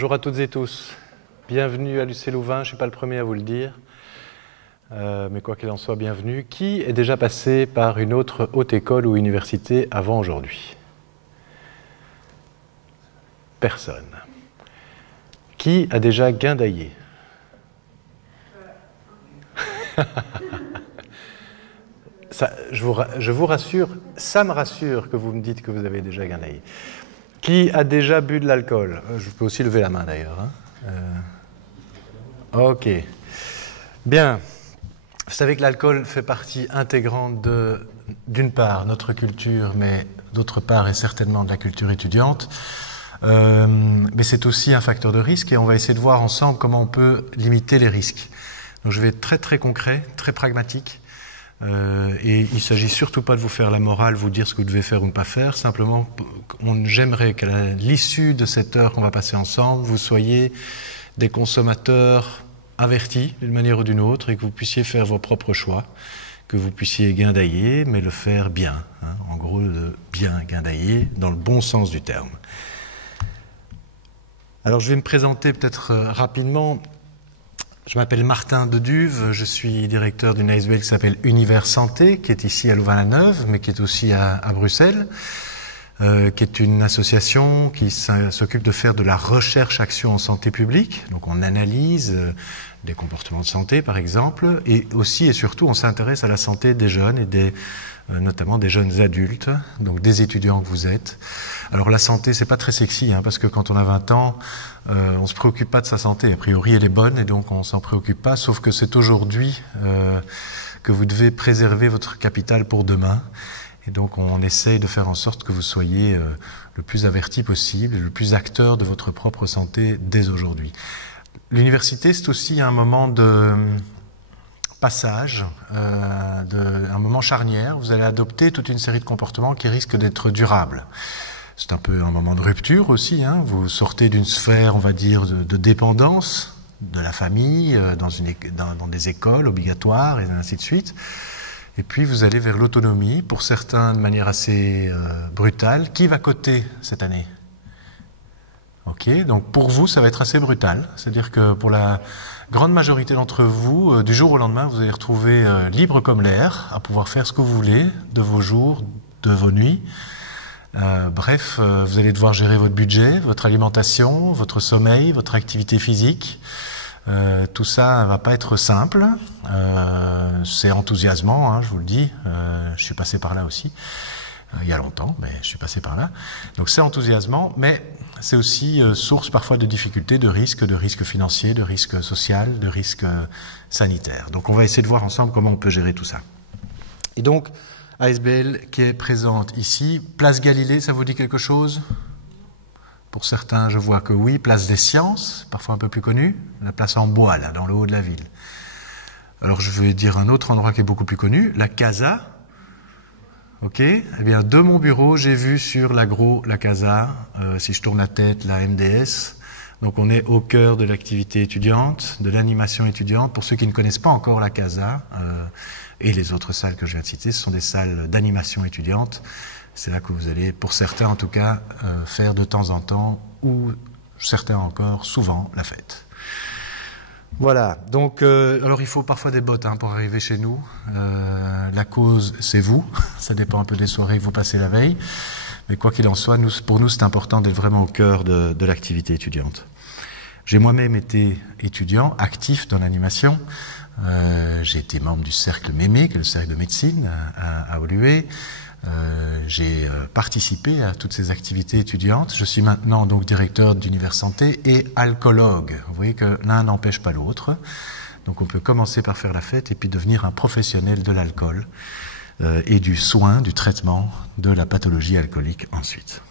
Bonjour à toutes et tous. Bienvenue à l'UC Louvain, je ne suis pas le premier à vous le dire, mais quoi qu'il en soit, bienvenue. Qui est déjà passé par une autre haute école ou université avant aujourd'hui? Personne. Qui a déjà guindaillé? Ça, je vous rassure, ça me rassure que vous me dites que vous avez déjà guindaillé. Qui a déjà bu de l'alcool? Je peux aussi lever la main d'ailleurs. Ok. Bien. Vous savez que l'alcool fait partie intégrante d'une part, notre culture, mais d'autre part, et certainement de la culture étudiante. Mais c'est aussi un facteur de risque et on va essayer de voir ensemble comment on peut limiter les risques. Donc je vais être très très concret, très pragmatique. Et il ne s'agit surtout pas de vous faire la morale, vous dire ce que vous devez faire ou ne pas faire. Simplement, j'aimerais qu'à l'issue de cette heure qu'on va passer ensemble, vous soyez des consommateurs avertis d'une manière ou d'une autre et que vous puissiez faire vos propres choix, que vous puissiez guindailler, mais le faire bien. En gros, de bien guindailler dans le bon sens du terme. Alors, je vais me présenter peut-être rapidement. Je m'appelle Martin Deduve, je suis directeur d'une ASBL qui s'appelle Univers Santé, qui est ici à Louvain-la-Neuve, mais qui est aussi à Bruxelles, qui est une association qui s'occupe de faire de la recherche-action en santé publique. Donc on analyse des comportements de santé, par exemple, et aussi et surtout on s'intéresse à la santé des jeunes et notamment des jeunes adultes, donc des étudiants que vous êtes. Alors la santé, c'est pas très sexy, parce que quand on a 20 ans, on se préoccupe pas de sa santé. A priori, elle est bonne et donc on s'en préoccupe pas, sauf que c'est aujourd'hui que vous devez préserver votre capital pour demain. Et donc on essaye de faire en sorte que vous soyez le plus averti possible, le plus acteur de votre propre santé dès aujourd'hui. L'université, c'est aussi un moment de passage, un moment charnière. Vous allez adopter toute une série de comportements qui risquent d'être durables. C'est un peu un moment de rupture aussi. Vous sortez d'une sphère, on va dire, de dépendance de la famille, dans des écoles obligatoires et ainsi de suite. Et puis vous allez vers l'autonomie, pour certains de manière assez brutale. Qui va coter cette année? Ok, donc pour vous, ça va être assez brutal. C'est-à-dire que pour la grande majorité d'entre vous, du jour au lendemain, vous allez retrouver libre comme l'air, à pouvoir faire ce que vous voulez de vos jours, de vos nuits. Bref, vous allez devoir gérer votre budget, votre alimentation, votre sommeil, votre activité physique. Tout ça va pas être simple. C'est enthousiasmant, je vous le dis. Je suis passé par là aussi. Il y a longtemps, mais je suis passé par là. Donc c'est enthousiasmant, mais c'est aussi source parfois de difficultés, de risques financiers, de risques sociaux, de risques sanitaires. Donc on va essayer de voir ensemble comment on peut gérer tout ça. Et donc, ASBL qui est présente ici. Place Galilée, ça vous dit quelque chose? Pour certains, je vois que oui. Place des Sciences, parfois un peu plus connue. La place en bois, là, dans le haut de la ville. Alors, je vais dire un autre endroit qui est beaucoup plus connu. La Casa. Ok. Eh bien, de mon bureau, j'ai vu sur l'agro, la Casa, si je tourne la tête, la MDS. Donc, on est au cœur de l'activité étudiante, de l'animation étudiante. Pour ceux qui ne connaissent pas encore la Casa, et les autres salles que je viens de citer, ce sont des salles d'animation étudiante. C'est là que vous allez, pour certains en tout cas, faire de temps en temps, ou certains encore, souvent, la fête. Voilà, donc, alors il faut parfois des bottes pour arriver chez nous. La cause, c'est vous. Ça dépend un peu des soirées que vous passez la veille. Mais quoi qu'il en soit, pour nous, c'est important d'être vraiment au cœur de l'activité étudiante. J'ai moi-même été étudiant, actif dans l'animation. J'ai été membre du cercle Mémé, qui est le cercle de médecine à Woluwe. J'ai participé à toutes ces activités étudiantes. Je suis maintenant donc directeur d'Univers Santé et alcoologue. Vous voyez que l'un n'empêche pas l'autre. Donc on peut commencer par faire la fête et puis devenir un professionnel de l'alcool et du soin, du traitement de la pathologie alcoolique ensuite.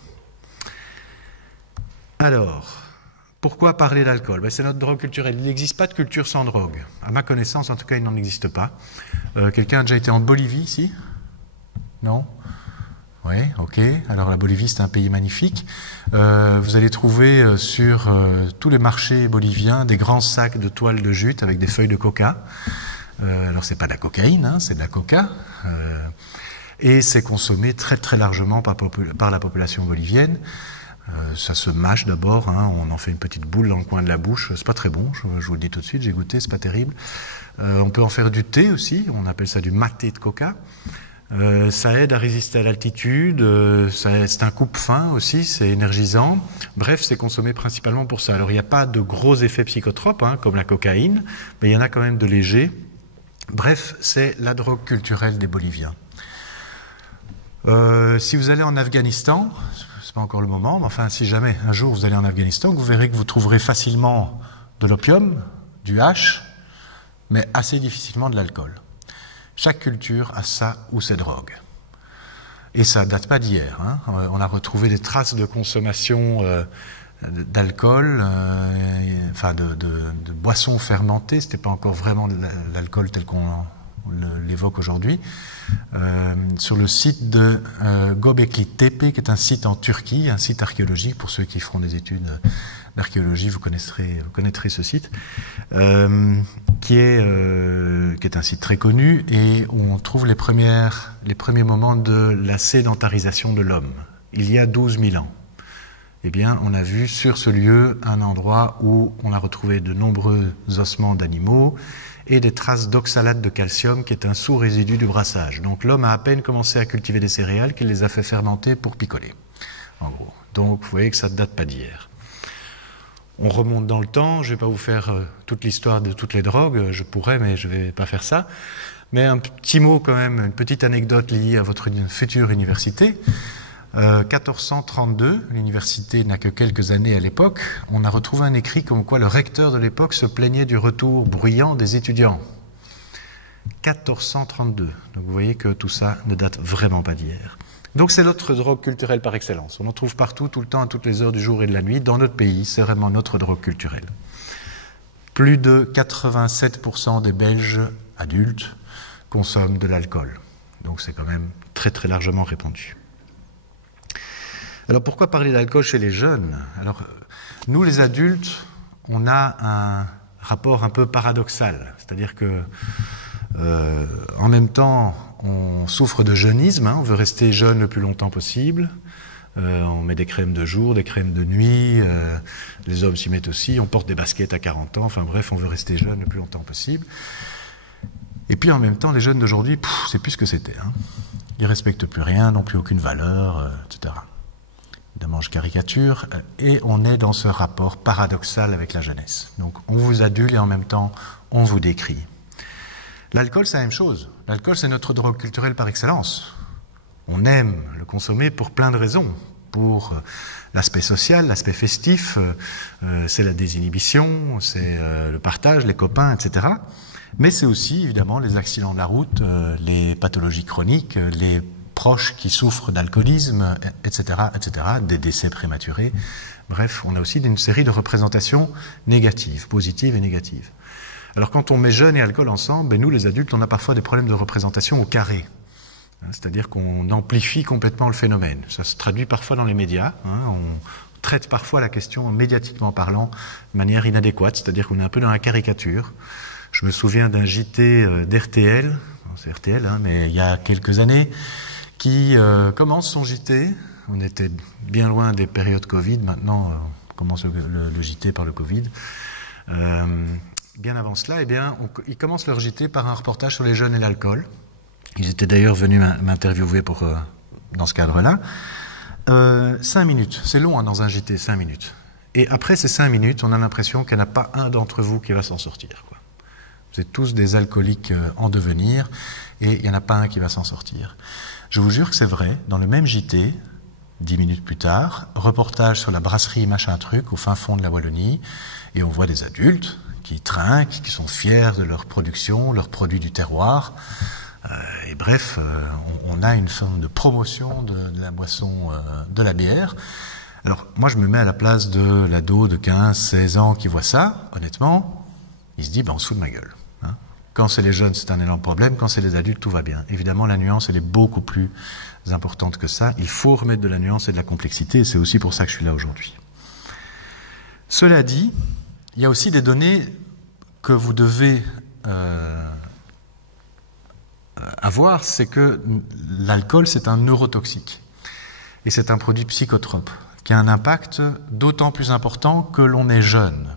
Alors, pourquoi parler d'alcool? C'est notre drogue culturelle. Il n'existe pas de culture sans drogue. À ma connaissance, en tout cas, il n'en existe pas. Quelqu'un a déjà été en Bolivie, ici? Non? Oui, ok. Alors la Bolivie, c'est un pays magnifique. Vous allez trouver sur tous les marchés boliviens des grands sacs de toile de jute avec des feuilles de coca. Alors c'est pas de la cocaïne, c'est de la coca. Et c'est consommé très très largement par la population bolivienne. Ça se mâche d'abord, hein, on en fait une petite boule dans le coin de la bouche. C'est pas très bon, je vous le dis tout de suite, j'ai goûté, c'est pas terrible. On peut en faire du thé aussi, on appelle ça du maté de coca. Ça aide à résister à l'altitude, c'est un coupe-faim aussi, c'est énergisant. Bref, c'est consommé principalement pour ça. Alors il n'y a pas de gros effets psychotropes, hein, comme la cocaïne, mais il y en a quand même de légers. Bref, c'est la drogue culturelle des Boliviens. Si vous allez en Afghanistan, c'est pas encore le moment, mais enfin si jamais un jour vous allez en Afghanistan, vous verrez que vous trouverez facilement de l'opium, du hash, mais assez difficilement de l'alcool. Chaque culture a sa ou ses drogues. Et ça date pas d'hier. Hein. On a retrouvé des traces de consommation d'alcool, enfin de boissons fermentées. C'était pas encore vraiment de l'alcool tel qu'on l'évoque aujourd'hui. Sur le site de Göbekli Tepe, qui est un site en Turquie, un site archéologique. Pour ceux qui feront des études d'archéologie, vous connaîtrez ce site, qui est un site très connu et où on trouve les premiers moments de la sédentarisation de l'homme, il y a 12 000 ans. Eh bien, on a vu sur ce lieu un endroit où on a retrouvé de nombreux ossements d'animaux et des traces d'oxalate de calcium, qui est un sous-résidu du brassage. Donc l'homme a à peine commencé à cultiver des céréales qu'il les a fait fermenter pour picoler, en gros. Donc vous voyez que ça ne date pas d'hier. On remonte dans le temps, je ne vais pas vous faire toute l'histoire de toutes les drogues, je pourrais, mais je ne vais pas faire ça. Mais un petit mot quand même, une petite anecdote liée à votre future université. 1432, l'université n'a que quelques années à l'époque, on a retrouvé un écrit comme quoi le recteur de l'époque se plaignait du retour bruyant des étudiants. 1432, donc vous voyez que tout ça ne date vraiment pas d'hier. Donc c'est notre drogue culturelle par excellence. On en trouve partout, tout le temps, à toutes les heures du jour et de la nuit. Dans notre pays, c'est vraiment notre drogue culturelle. Plus de 87% des Belges adultes consomment de l'alcool. Donc c'est quand même très très largement répandu. Alors pourquoi parler d'alcool chez les jeunes? Alors nous les adultes, on a un rapport un peu paradoxal. C'est-à-dire que en même temps, on souffre de jeunisme, hein, on veut rester jeune le plus longtemps possible. On met des crèmes de jour, des crèmes de nuit, les hommes s'y mettent aussi, on porte des baskets à 40 ans, enfin bref, on veut rester jeune le plus longtemps possible. Et puis en même temps, les jeunes d'aujourd'hui, c'est plus ce que c'était. Hein. Ils ne respectent plus rien, n'ont plus aucune valeur, etc. Évidemment, je caricature, et on est dans ce rapport paradoxal avec la jeunesse. Donc on vous adule et en même temps, on vous décrie. L'alcool, c'est la même chose. L'alcool, c'est notre drogue culturelle par excellence. On aime le consommer pour plein de raisons. Pour l'aspect social, l'aspect festif, c'est la désinhibition, c'est le partage, les copains, etc. Mais c'est aussi, évidemment, les accidents de la route, les pathologies chroniques, les proches qui souffrent d'alcoolisme, etc., etc., des décès prématurés. Bref, on a aussi une série de représentations négatives, positives et négatives. Alors quand on met jeunes et alcool ensemble, nous les adultes, on a parfois des problèmes de représentation au carré. C'est-à-dire qu'on amplifie complètement le phénomène. Ça se traduit parfois dans les médias. On traite parfois la question, médiatiquement parlant, de manière inadéquate. C'est-à-dire qu'on est un peu dans la caricature. Je me souviens d'un JT d'RTL, c'est RTL, hein, mais il y a quelques années, qui commence son JT. On était bien loin des périodes Covid. Maintenant, on commence le JT par le Covid. Bien avant cela, ils commencent leur JT par un reportage sur les jeunes et l'alcool. Ils étaient d'ailleurs venus m'interviewer dans ce cadre-là. 5 minutes, c'est long hein, dans un JT, 5 minutes. Et après ces 5 minutes, on a l'impression qu'il n'y en a pas un d'entre vous qui va s'en sortir. Quoi. Vous êtes tous des alcooliques en devenir et il n'y en a pas un qui va s'en sortir. Je vous jure que c'est vrai, dans le même JT, 10 minutes plus tard, reportage sur la brasserie machin truc au fin fond de la Wallonie, et on voit des adultes qui trinquent, qui sont fiers de leur production, leurs produits du terroir. Et bref, on a une forme de promotion de la boisson, de la bière. Alors, moi, je me mets à la place de l'ado de 15, 16 ans qui voit ça, honnêtement, il se dit, on se fout de ma gueule. Hein. Quand c'est les jeunes, c'est un énorme problème. Quand c'est les adultes, tout va bien. Évidemment, la nuance, elle est beaucoup plus importante que ça. Il faut remettre de la nuance et de la complexité, et c'est aussi pour ça que je suis là aujourd'hui. Cela dit, il y a aussi des données que vous devez avoir, c'est que l'alcool, c'est un neurotoxique. Et c'est un produit psychotrope qui a un impact d'autant plus important que l'on est jeune,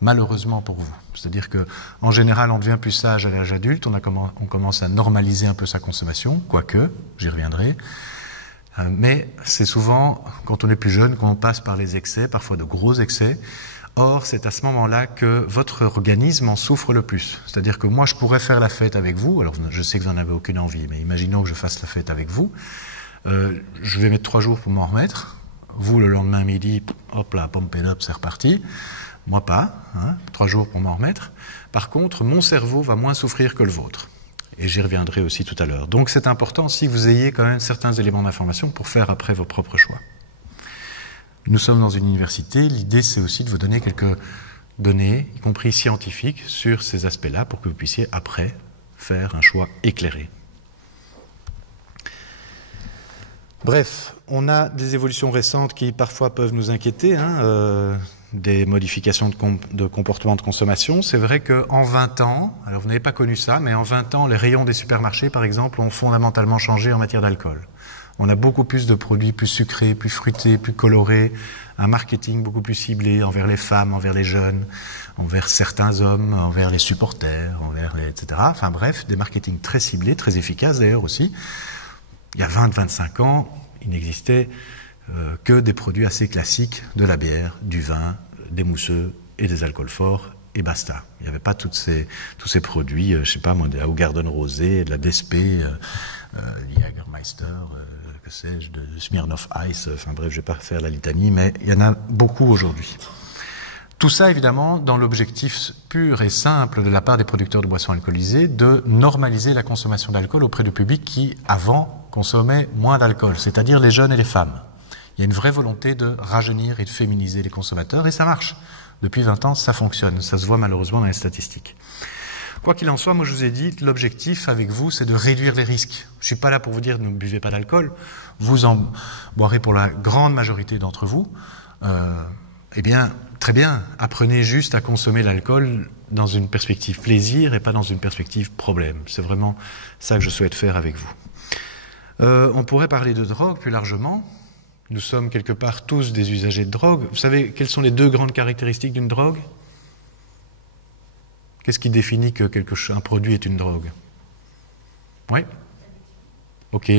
malheureusement pour vous. C'est-à-dire que, en général, on devient plus sage à l'âge adulte, on commence à normaliser un peu sa consommation, quoique, j'y reviendrai. Mais c'est souvent, quand on est plus jeune, qu'on passe par les excès, parfois de gros excès. Or, c'est à ce moment-là que votre organisme en souffre le plus. C'est-à-dire que moi, je pourrais faire la fête avec vous. Alors, je sais que vous n'en avez aucune envie, mais imaginons que je fasse la fête avec vous. Je vais mettre 3 jours pour m'en remettre. Vous, le lendemain midi, hop là, pump and up, c'est reparti. Moi pas, 3 jours pour m'en remettre. Par contre, mon cerveau va moins souffrir que le vôtre. Et j'y reviendrai aussi tout à l'heure. Donc c'est important si vous ayez quand même certains éléments d'information pour faire après vos propres choix. Nous sommes dans une université, l'idée c'est aussi de vous donner quelques données, y compris scientifiques, sur ces aspects-là pour que vous puissiez après faire un choix éclairé. Bref, on a des évolutions récentes qui parfois peuvent nous inquiéter, des modifications de comportement de consommation. C'est vrai qu'en 20 ans, alors vous n'avez pas connu ça, mais en 20 ans, les rayons des supermarchés, par exemple, ont fondamentalement changé en matière d'alcool. On a beaucoup plus de produits plus sucrés, plus fruités, plus colorés, un marketing beaucoup plus ciblé envers les femmes, envers les jeunes, envers certains hommes, envers les supporters, etc. Enfin bref, des marketing très ciblés, très efficaces d'ailleurs aussi. Il y a 20-25 ans, il n'existait que des produits assez classiques, de la bière, du vin, des mousseux et des alcools forts, et basta. Il n'y avait pas tous ces produits, je sais pas moi, de la Hoegaarden Rosé, de la DSP, Jägermeister, que sais-je, de Smirnoff Ice, enfin bref, je ne vais pas faire la litanie, mais il y en a beaucoup aujourd'hui. Tout ça, évidemment, dans l'objectif pur et simple de la part des producteurs de boissons alcoolisées de normaliser la consommation d'alcool auprès du public qui, avant, consommait moins d'alcool, c'est-à-dire les jeunes et les femmes. Il y a une vraie volonté de rajeunir et de féminiser les consommateurs, et ça marche. Depuis 20 ans, ça fonctionne. Ça se voit malheureusement dans les statistiques. Quoi qu'il en soit, moi je vous ai dit, l'objectif avec vous, c'est de réduire les risques. Je ne suis pas là pour vous dire ne buvez pas d'alcool. Vous en boirez pour la grande majorité d'entre vous. Eh bien, très bien. Apprenez juste à consommer l'alcool dans une perspective plaisir et pas dans une perspective problème. C'est vraiment ça que je souhaite faire avec vous. On pourrait parler de drogue plus largement. Nous sommes quelque part tous des usagers de drogue. Vous savez, quelles sont les 2 grandes caractéristiques d'une drogue? Qu'est-ce qui définit que un produit est une drogue? Oui? Ok.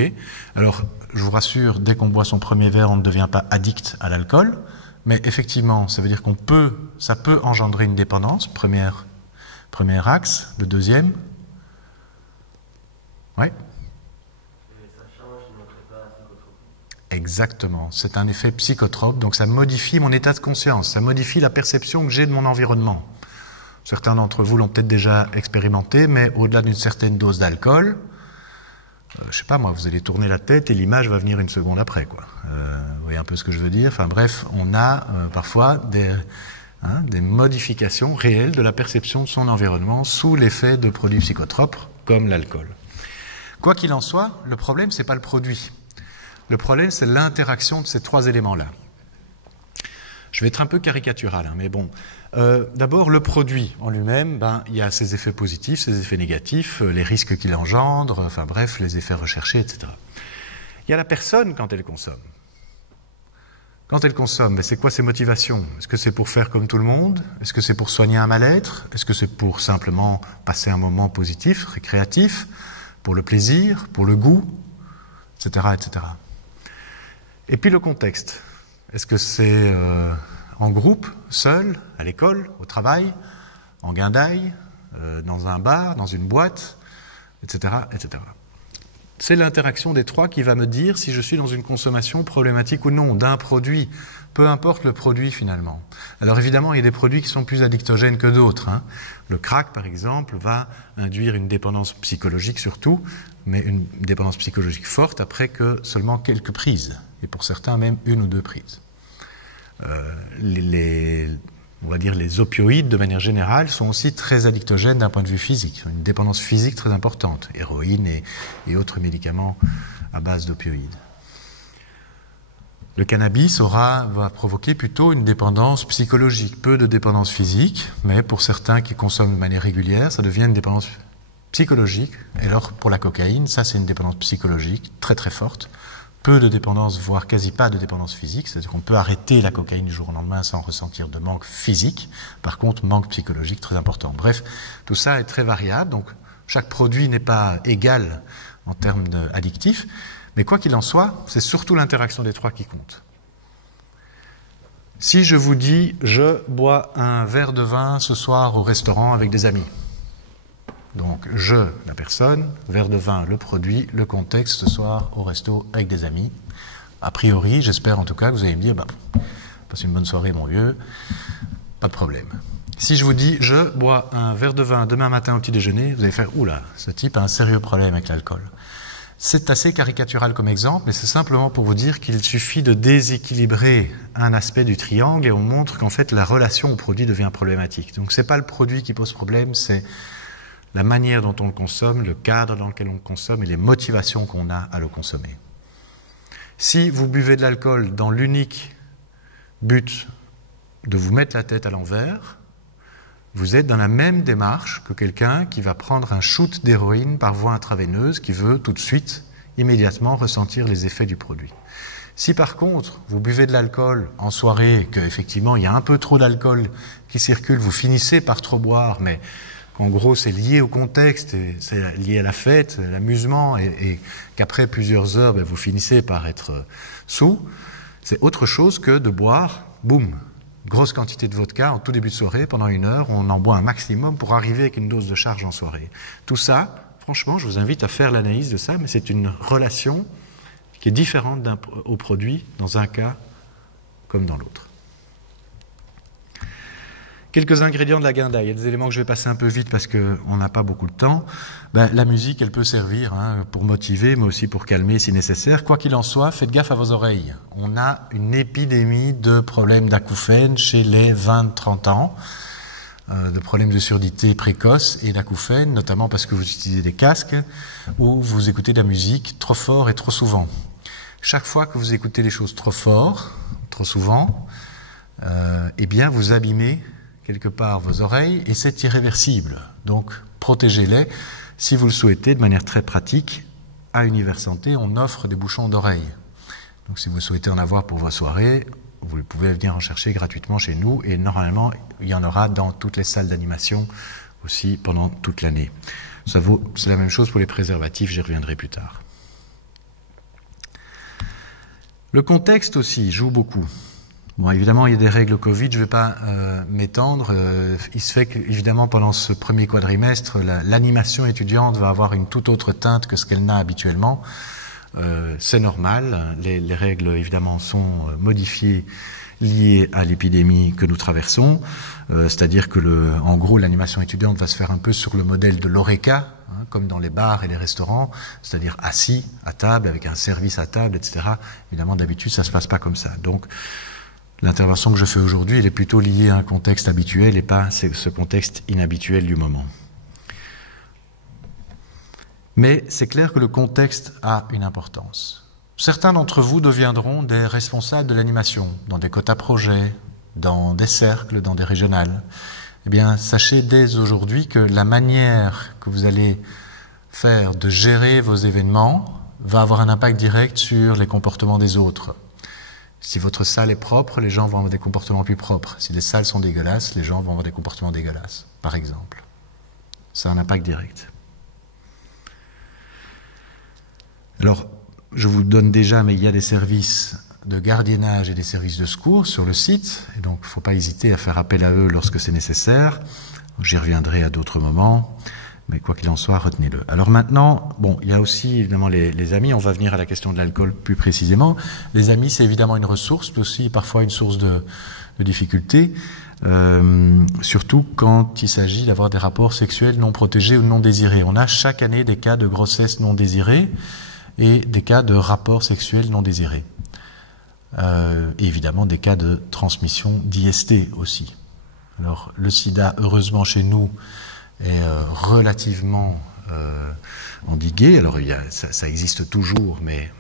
Alors, je vous rassure, dès qu'on boit son premier verre, on ne devient pas addict à l'alcool. Mais effectivement, ça veut dire ça peut engendrer une dépendance. Premier axe. Le deuxième? Oui? Exactement, c'est un effet psychotrope, donc ça modifie mon état de conscience, ça modifie la perception que j'ai de mon environnement. Certains d'entre vous l'ont peut-être déjà expérimenté, mais au-delà d'une certaine dose d'alcool, je sais pas moi, vous allez tourner la tête et l'image va venir une seconde après, quoi. Vous voyez un peu ce que je veux dire? Enfin bref, on a parfois des modifications réelles de la perception de son environnement sous l'effet de produits psychotropes comme l'alcool. Quoi qu'il en soit, le problème c'est pas le produit. Le problème, c'est l'interaction de ces 3 éléments-là. Je vais être un peu caricatural, mais bon. D'abord, le produit en lui-même, il y a ses effets positifs, ses effets négatifs, les risques qu'il engendre, enfin bref, les effets recherchés, etc. Il y a la personne quand elle consomme. Quand elle consomme, c'est quoi ses motivations? Est-ce que c'est pour faire comme tout le monde? Est-ce que c'est pour soigner un mal-être? Est-ce que c'est pour simplement passer un moment positif, récréatif, pour le plaisir, pour le goût, etc., etc. Et puis le contexte. Est-ce que c'est en groupe, seul, à l'école, au travail, en guindaille, dans un bar, dans une boîte, etc., etc. C'est l'interaction des 3 qui va me dire si je suis dans une consommation problématique ou non d'un produit, peu importe le produit finalement. Alors évidemment, il y a des produits qui sont plus addictogènes que d'autres. Le crack, par exemple, va induire une dépendance psychologique surtout, mais une dépendance psychologique forte après que seulement quelques prises, et pour certains même 1 ou 2 prises. On va dire les opioïdes, de manière générale, sont aussi très addictogènes d'un point de vue physique. Une dépendance physique très importante, héroïne et autres médicaments à base d'opioïdes. Le cannabis va provoquer plutôt une dépendance psychologique, peu de dépendance physique, mais pour certains qui consomment de manière régulière, ça devient une dépendance psychologique. Et alors, pour la cocaïne, ça c'est une dépendance psychologique très très forte, peu de dépendance, voire quasi pas de dépendance physique, c'est-à-dire qu'on peut arrêter la cocaïne du jour au lendemain sans ressentir de manque physique, par contre manque psychologique très important. Bref, tout ça est très variable, donc chaque produit n'est pas égal en termes addictifs, mais quoi qu'il en soit, c'est surtout l'interaction des trois qui compte. Si je vous dis « je bois un verre de vin ce soir au restaurant avec des amis », donc je, la personne, verre de vin, le produit, le contexte ce soir au resto avec des amis, a priori, j'espère en tout cas que vous allez me dire « passe une bonne soirée mon vieux, pas de problème ». Si je vous dis « je bois un verre de vin demain matin au petit déjeuner », vous allez faire « oula, ce type a un sérieux problème avec l'alcool ». C'est assez caricatural comme exemple, mais c'est simplement pour vous dire qu'il suffit de déséquilibrer un aspect du triangle et on montre qu'en fait la relation au produit devient problématique. Donc c'est pas le produit qui pose problème, c'est la manière dont on le consomme, le cadre dans lequel on le consomme et les motivations qu'on a à le consommer. Si vous buvez de l'alcool dans l'unique but de vous mettre la tête à l'envers, vous êtes dans la même démarche que quelqu'un qui va prendre un shoot d'héroïne par voie intraveineuse, qui veut tout de suite, immédiatement ressentir les effets du produit. Si par contre, vous buvez de l'alcool en soirée, qu'effectivement il y a un peu trop d'alcool qui circule, vous finissez par trop boire, mais qu'en gros c'est lié au contexte, et c'est lié à la fête, à l'amusement, et qu'après plusieurs heures, vous finissez par être sous, c'est autre chose que de boire, boum, grosse quantité de vodka en tout début de soirée, pendant 1 heure, on en boit un maximum pour arriver avec une dose de charge en soirée. Tout ça, franchement, je vous invite à faire l'analyse de ça, mais c'est une relation qui est différente au produit dans un cas comme dans l'autre. Quelques ingrédients de la guinda. Il y a des éléments que je vais passer un peu vite parce qu'on n'a pas beaucoup de temps. La musique, elle peut servir pour motiver, mais aussi pour calmer si nécessaire. Quoi qu'il en soit, faites gaffe à vos oreilles. On a une épidémie de problèmes d'acouphènes chez les 20-30 ans, de problèmes de surdité précoce et d'acouphènes, notamment parce que vous utilisez des casques ou vous écoutez de la musique trop fort et trop souvent. Chaque fois que vous écoutez les choses trop fort, trop souvent, eh bien vous abîmez quelque part vos oreilles, et c'est irréversible. Donc, protégez-les. Si vous le souhaitez, de manière très pratique, à Univers Santé, on offre des bouchons d'oreilles. Donc, si vous souhaitez en avoir pour vos soirées, vous pouvez venir en chercher gratuitement chez nous, et normalement, il y en aura dans toutes les salles d'animation aussi pendant toute l'année. C'est la même chose pour les préservatifs, j'y reviendrai plus tard. Le contexte aussi joue beaucoup. Bon, évidemment, il y a des règles Covid, je ne vais pas m'étendre. Il se fait qu'évidemment, pendant ce premier quadrimestre, l'animation étudiante va avoir une toute autre teinte que ce qu'elle n'a habituellement. C'est normal. Les règles, évidemment, sont modifiées, liées à l'épidémie que nous traversons. C'est-à-dire que, en gros, l'animation étudiante va se faire un peu sur le modèle de l'ORECA, comme dans les bars et les restaurants, c'est-à-dire assis à table, avec un service à table, etc. Évidemment, d'habitude, ça ne se passe pas comme ça. Donc, l'intervention que je fais aujourd'hui, elle est plutôt liée à un contexte habituel et pas ce contexte inhabituel du moment. Mais c'est clair que le contexte a une importance. Certains d'entre vous deviendront des responsables de l'animation, dans des quotas projets, dans des cercles, dans des régionales. Eh bien, sachez dès aujourd'hui que la manière que vous allez faire de gérer vos événements va avoir un impact direct sur les comportements des autres. Si votre salle est propre, les gens vont avoir des comportements plus propres. Si les salles sont dégueulasses, les gens vont avoir des comportements dégueulasses, par exemple. Ça a un impact direct. Alors, je vous donne déjà, mais il y a des services de gardiennage et des services de secours sur le site, et donc il ne faut pas hésiter à faire appel à eux lorsque c'est nécessaire. J'y reviendrai à d'autres moments. Mais quoi qu'il en soit, retenez-le. Alors maintenant, bon, il y a aussi évidemment les amis. On va venir à la question de l'alcool plus précisément. Les amis, c'est évidemment une ressource, mais aussi parfois une source de difficulté, surtout quand il s'agit d'avoir des rapports sexuels non protégés ou non désirés. On a chaque année des cas de grossesse non désirée et des cas de rapports sexuels non désirés. Et évidemment des cas de transmission d'IST aussi. Alors le sida, heureusement chez nous, est relativement endigué. Alors ça existe toujours, mais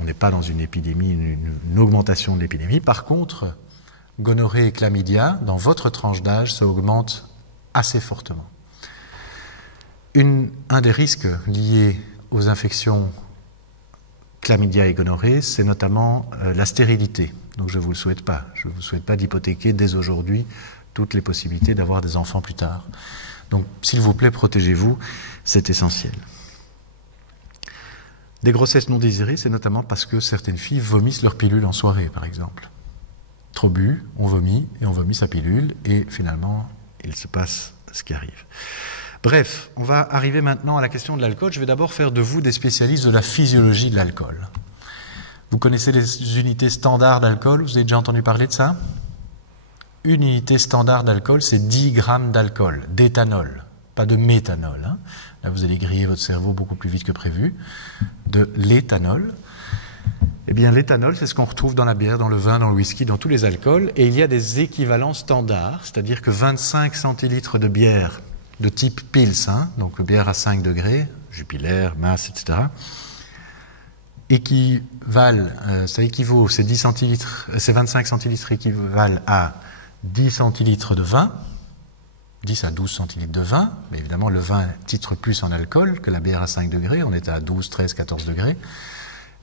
on n'est pas dans une épidémie, une augmentation de l'épidémie. Par contre, gonorrhée et chlamydia, dans votre tranche d'âge, ça augmente assez fortement. Un des risques liés aux infections chlamydia et gonorrhée, c'est notamment la stérilité. Donc je ne vous le souhaite pas. Je ne vous souhaite pas d'hypothéquer dès aujourd'hui toutes les possibilités d'avoir des enfants plus tard. Donc s'il vous plaît, protégez-vous, c'est essentiel. Des grossesses non désirées, c'est notamment parce que certaines filles vomissent leur pilule en soirée, par exemple. Trop bu, on vomit, et on vomit sa pilule, et finalement, il se passe ce qui arrive. Bref, on va arriver maintenant à la question de l'alcool. Je vais d'abord faire de vous des spécialistes de la physiologie de l'alcool. Vous connaissez les unités standards d'alcool? Vous avez déjà entendu parler de ça? Une unité standard d'alcool, c'est 10 grammes d'alcool, d'éthanol, pas de méthanol. Hein. Là, vous allez griller votre cerveau beaucoup plus vite que prévu. De l'éthanol. Eh bien, l'éthanol, c'est ce qu'on retrouve dans la bière, dans le vin, dans le whisky, dans tous les alcools. Et il y a des équivalents standards, c'est-à-dire que 25 centilitres de bière de type Pils, hein, donc bière à 5 degrés, Jupiler, Mass, etc., ça équivaut, ces 10 centilitres, ces 25 centilitres équivalent à 10 centilitres de vin, 10 à 12 centilitres de vin, mais évidemment le vin titre plus en alcool que la bière à 5 degrés, on est à 12, 13, 14 degrés,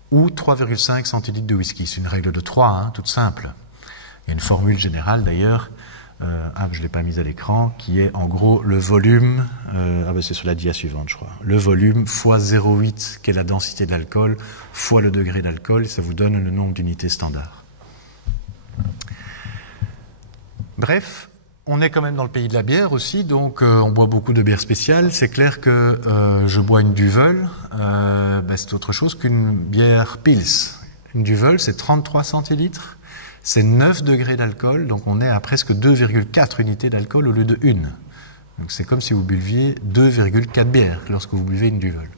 ou 3,5 centilitres de whisky. C'est une règle de 3, hein, toute simple. Il y a une formule générale d'ailleurs, je ne l'ai pas mise à l'écran, qui est en gros le volume, c'est sur la dia suivante je crois, le volume fois 0,8 qui est la densité de l'alcool, fois le degré d'alcool, ça vous donne le nombre d'unités standard. Bref, on est quand même dans le pays de la bière aussi, donc on boit beaucoup de bières spéciales. C'est clair que je bois une Duvel, c'est autre chose qu'une bière Pils. Une Duvel, c'est 33 centilitres, c'est 9 degrés d'alcool, donc on est à presque 2,4 unités d'alcool au lieu de 1. Donc c'est comme si vous buviez 2,4 bières lorsque vous buvez une Duvel.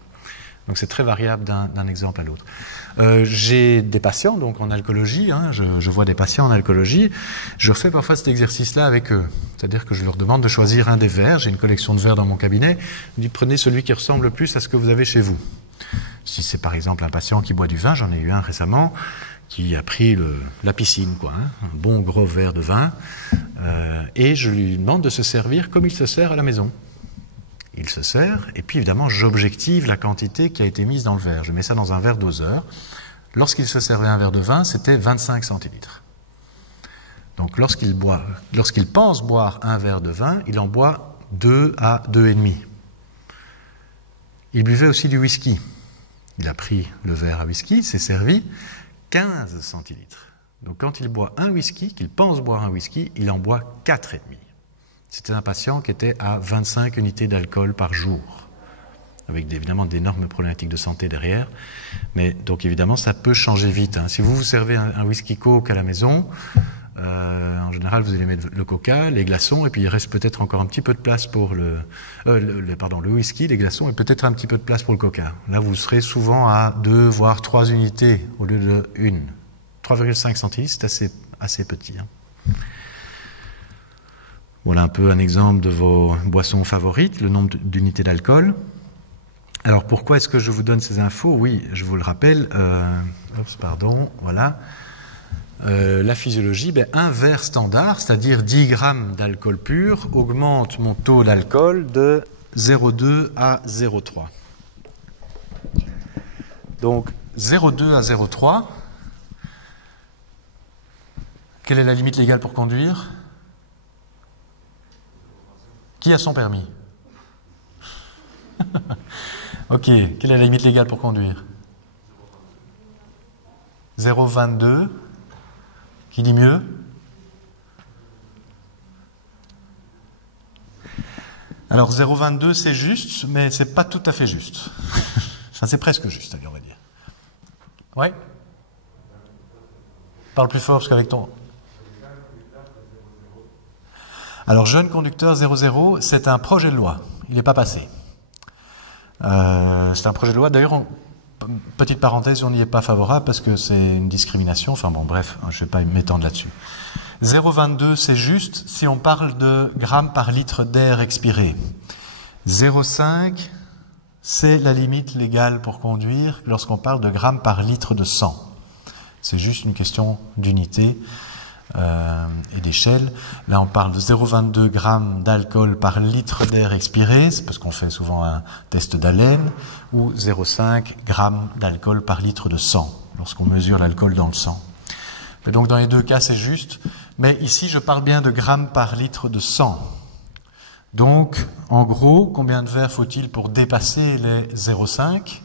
Donc c'est très variable d'un exemple à l'autre. J'ai des patients donc en alcoolologie, hein, je vois des patients en alcoolologie, je fais parfois cet exercice-là avec eux. C'est-à-dire que je leur demande de choisir un des verres, j'ai une collection de verres dans mon cabinet, je dis prenez celui qui ressemble le plus à ce que vous avez chez vous. Si c'est par exemple un patient qui boit du vin, j'en ai eu un récemment, qui a pris la piscine, quoi, hein, un bon gros verre de vin, et je lui demande de se servir comme il se sert à la maison. Il se sert, et puis évidemment j'objective la quantité qui a été mise dans le verre. Je mets ça dans un verre doseur. Lorsqu'il se servait un verre de vin, c'était 25 centilitres. Donc lorsqu'il pense boire un verre de vin, il en boit 2 à 2,5. Il buvait aussi du whisky. Il a pris le verre à whisky, s'est servi 15 centilitres. Donc quand il boit un whisky, qu'il pense boire un whisky, il en boit 4,5. C'était un patient qui était à 25 unités d'alcool par jour, avec évidemment d'énormes problématiques de santé derrière. Mais donc évidemment, ça peut changer vite. Hein. Si vous vous servez un whisky coke à la maison, en général, vous allez mettre le coca, les glaçons, et puis il reste peut-être encore un petit peu de place pour le whisky, les glaçons, et peut-être un petit peu de place pour le coca. Là, vous serez souvent à 2, voire 3 unités au lieu de 1. 3,5 centilitres, c'est assez petit. Hein. Voilà un peu un exemple de vos boissons favorites, le nombre d'unités d'alcool. Alors pourquoi est-ce que je vous donne ces infos? Oui, je vous le rappelle, voilà. La physiologie, un verre standard, c'est-à-dire 10 grammes d'alcool pur, augmente mon taux d'alcool de 0,2 à 0,3. Donc 0,2 à 0,3, quelle est la limite légale pour conduire? Qui a son permis? Ok, quelle est la limite légale pour conduire? 0,22. Qui dit mieux? Alors 0,22 c'est juste, mais c'est pas tout à fait juste. Enfin, c'est presque juste, allez, on va dire. Ouais? Parle plus fort parce qu'avec ton... Alors, jeune conducteur 00, c'est un projet de loi. Il n'est pas passé. C'est un projet de loi. D'ailleurs, petite parenthèse, on n'y est pas favorable parce que c'est une discrimination. Enfin bon, bref, je ne vais pas m'étendre là-dessus. 0,22, c'est juste si on parle de grammes par litre d'air expiré. 0,5, c'est la limite légale pour conduire lorsqu'on parle de grammes par litre de sang. C'est juste une question d'unité. et d'échelle. Là, on parle de 0,22 g d'alcool par litre d'air expiré, c'est parce qu'on fait souvent un test d'haleine, ou 0,5 g d'alcool par litre de sang, lorsqu'on mesure l'alcool dans le sang. Et donc, dans les deux cas, c'est juste. Mais ici, je parle bien de grammes par litre de sang. Donc, en gros, combien de verres faut-il pour dépasser les 0,5 ?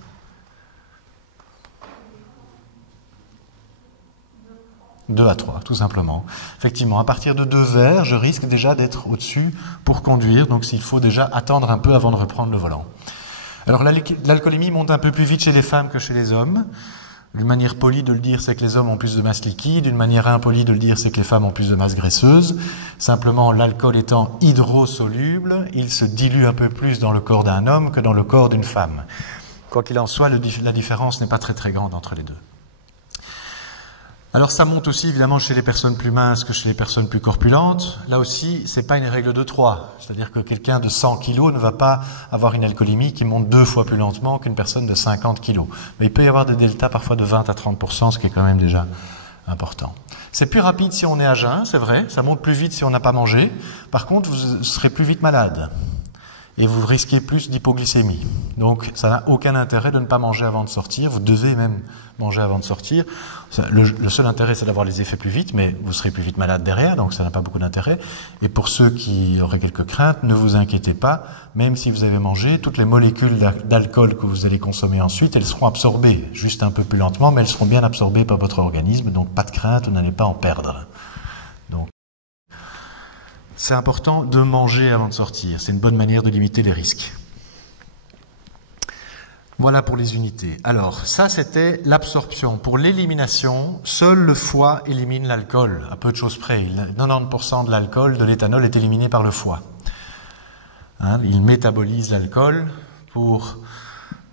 2 à 3, tout simplement. Effectivement, à partir de 2 verres, je risque déjà d'être au-dessus pour conduire, donc il faut déjà attendre un peu avant de reprendre le volant. Alors, l'alcoolémie monte un peu plus vite chez les femmes que chez les hommes. Une manière polie de le dire, c'est que les hommes ont plus de masse liquide. Une manière impolie de le dire, c'est que les femmes ont plus de masse graisseuse. Simplement, l'alcool étant hydrosoluble, il se dilue un peu plus dans le corps d'un homme que dans le corps d'une femme. Quoi qu'il en soit, la différence n'est pas très très grande entre les deux. Alors ça monte aussi évidemment chez les personnes plus minces que chez les personnes plus corpulentes. Là aussi, c'est pas une règle de 3. C'est-à-dire que quelqu'un de 100 kg ne va pas avoir une alcoolémie qui monte 2 fois plus lentement qu'une personne de 50 kg. Mais il peut y avoir des deltas parfois de 20 à 30%, ce qui est quand même déjà important. C'est plus rapide si on est à jeun, c'est vrai. Ça monte plus vite si on n'a pas mangé. Par contre, vous serez plus vite malade. Et vous risquez plus d'hypoglycémie. Donc, ça n'a aucun intérêt de ne pas manger avant de sortir. Vous devez même manger avant de sortir. Le seul intérêt, c'est d'avoir les effets plus vite, mais vous serez plus vite malade derrière, donc ça n'a pas beaucoup d'intérêt. Et pour ceux qui auraient quelques craintes, ne vous inquiétez pas. Même si vous avez mangé, toutes les molécules d'alcool que vous allez consommer ensuite, elles seront absorbées, juste un peu plus lentement, mais elles seront bien absorbées par votre organisme. Donc, pas de crainte, vous n'allez pas en perdre. Donc, c'est important de manger avant de sortir. C'est une bonne manière de limiter les risques. Voilà pour les unités. Alors, ça, c'était l'absorption. Pour l'élimination, seul le foie élimine l'alcool, à peu de choses près. 90% de l'alcool, de l'éthanol, est éliminé par le foie. Il métabolise l'alcool pour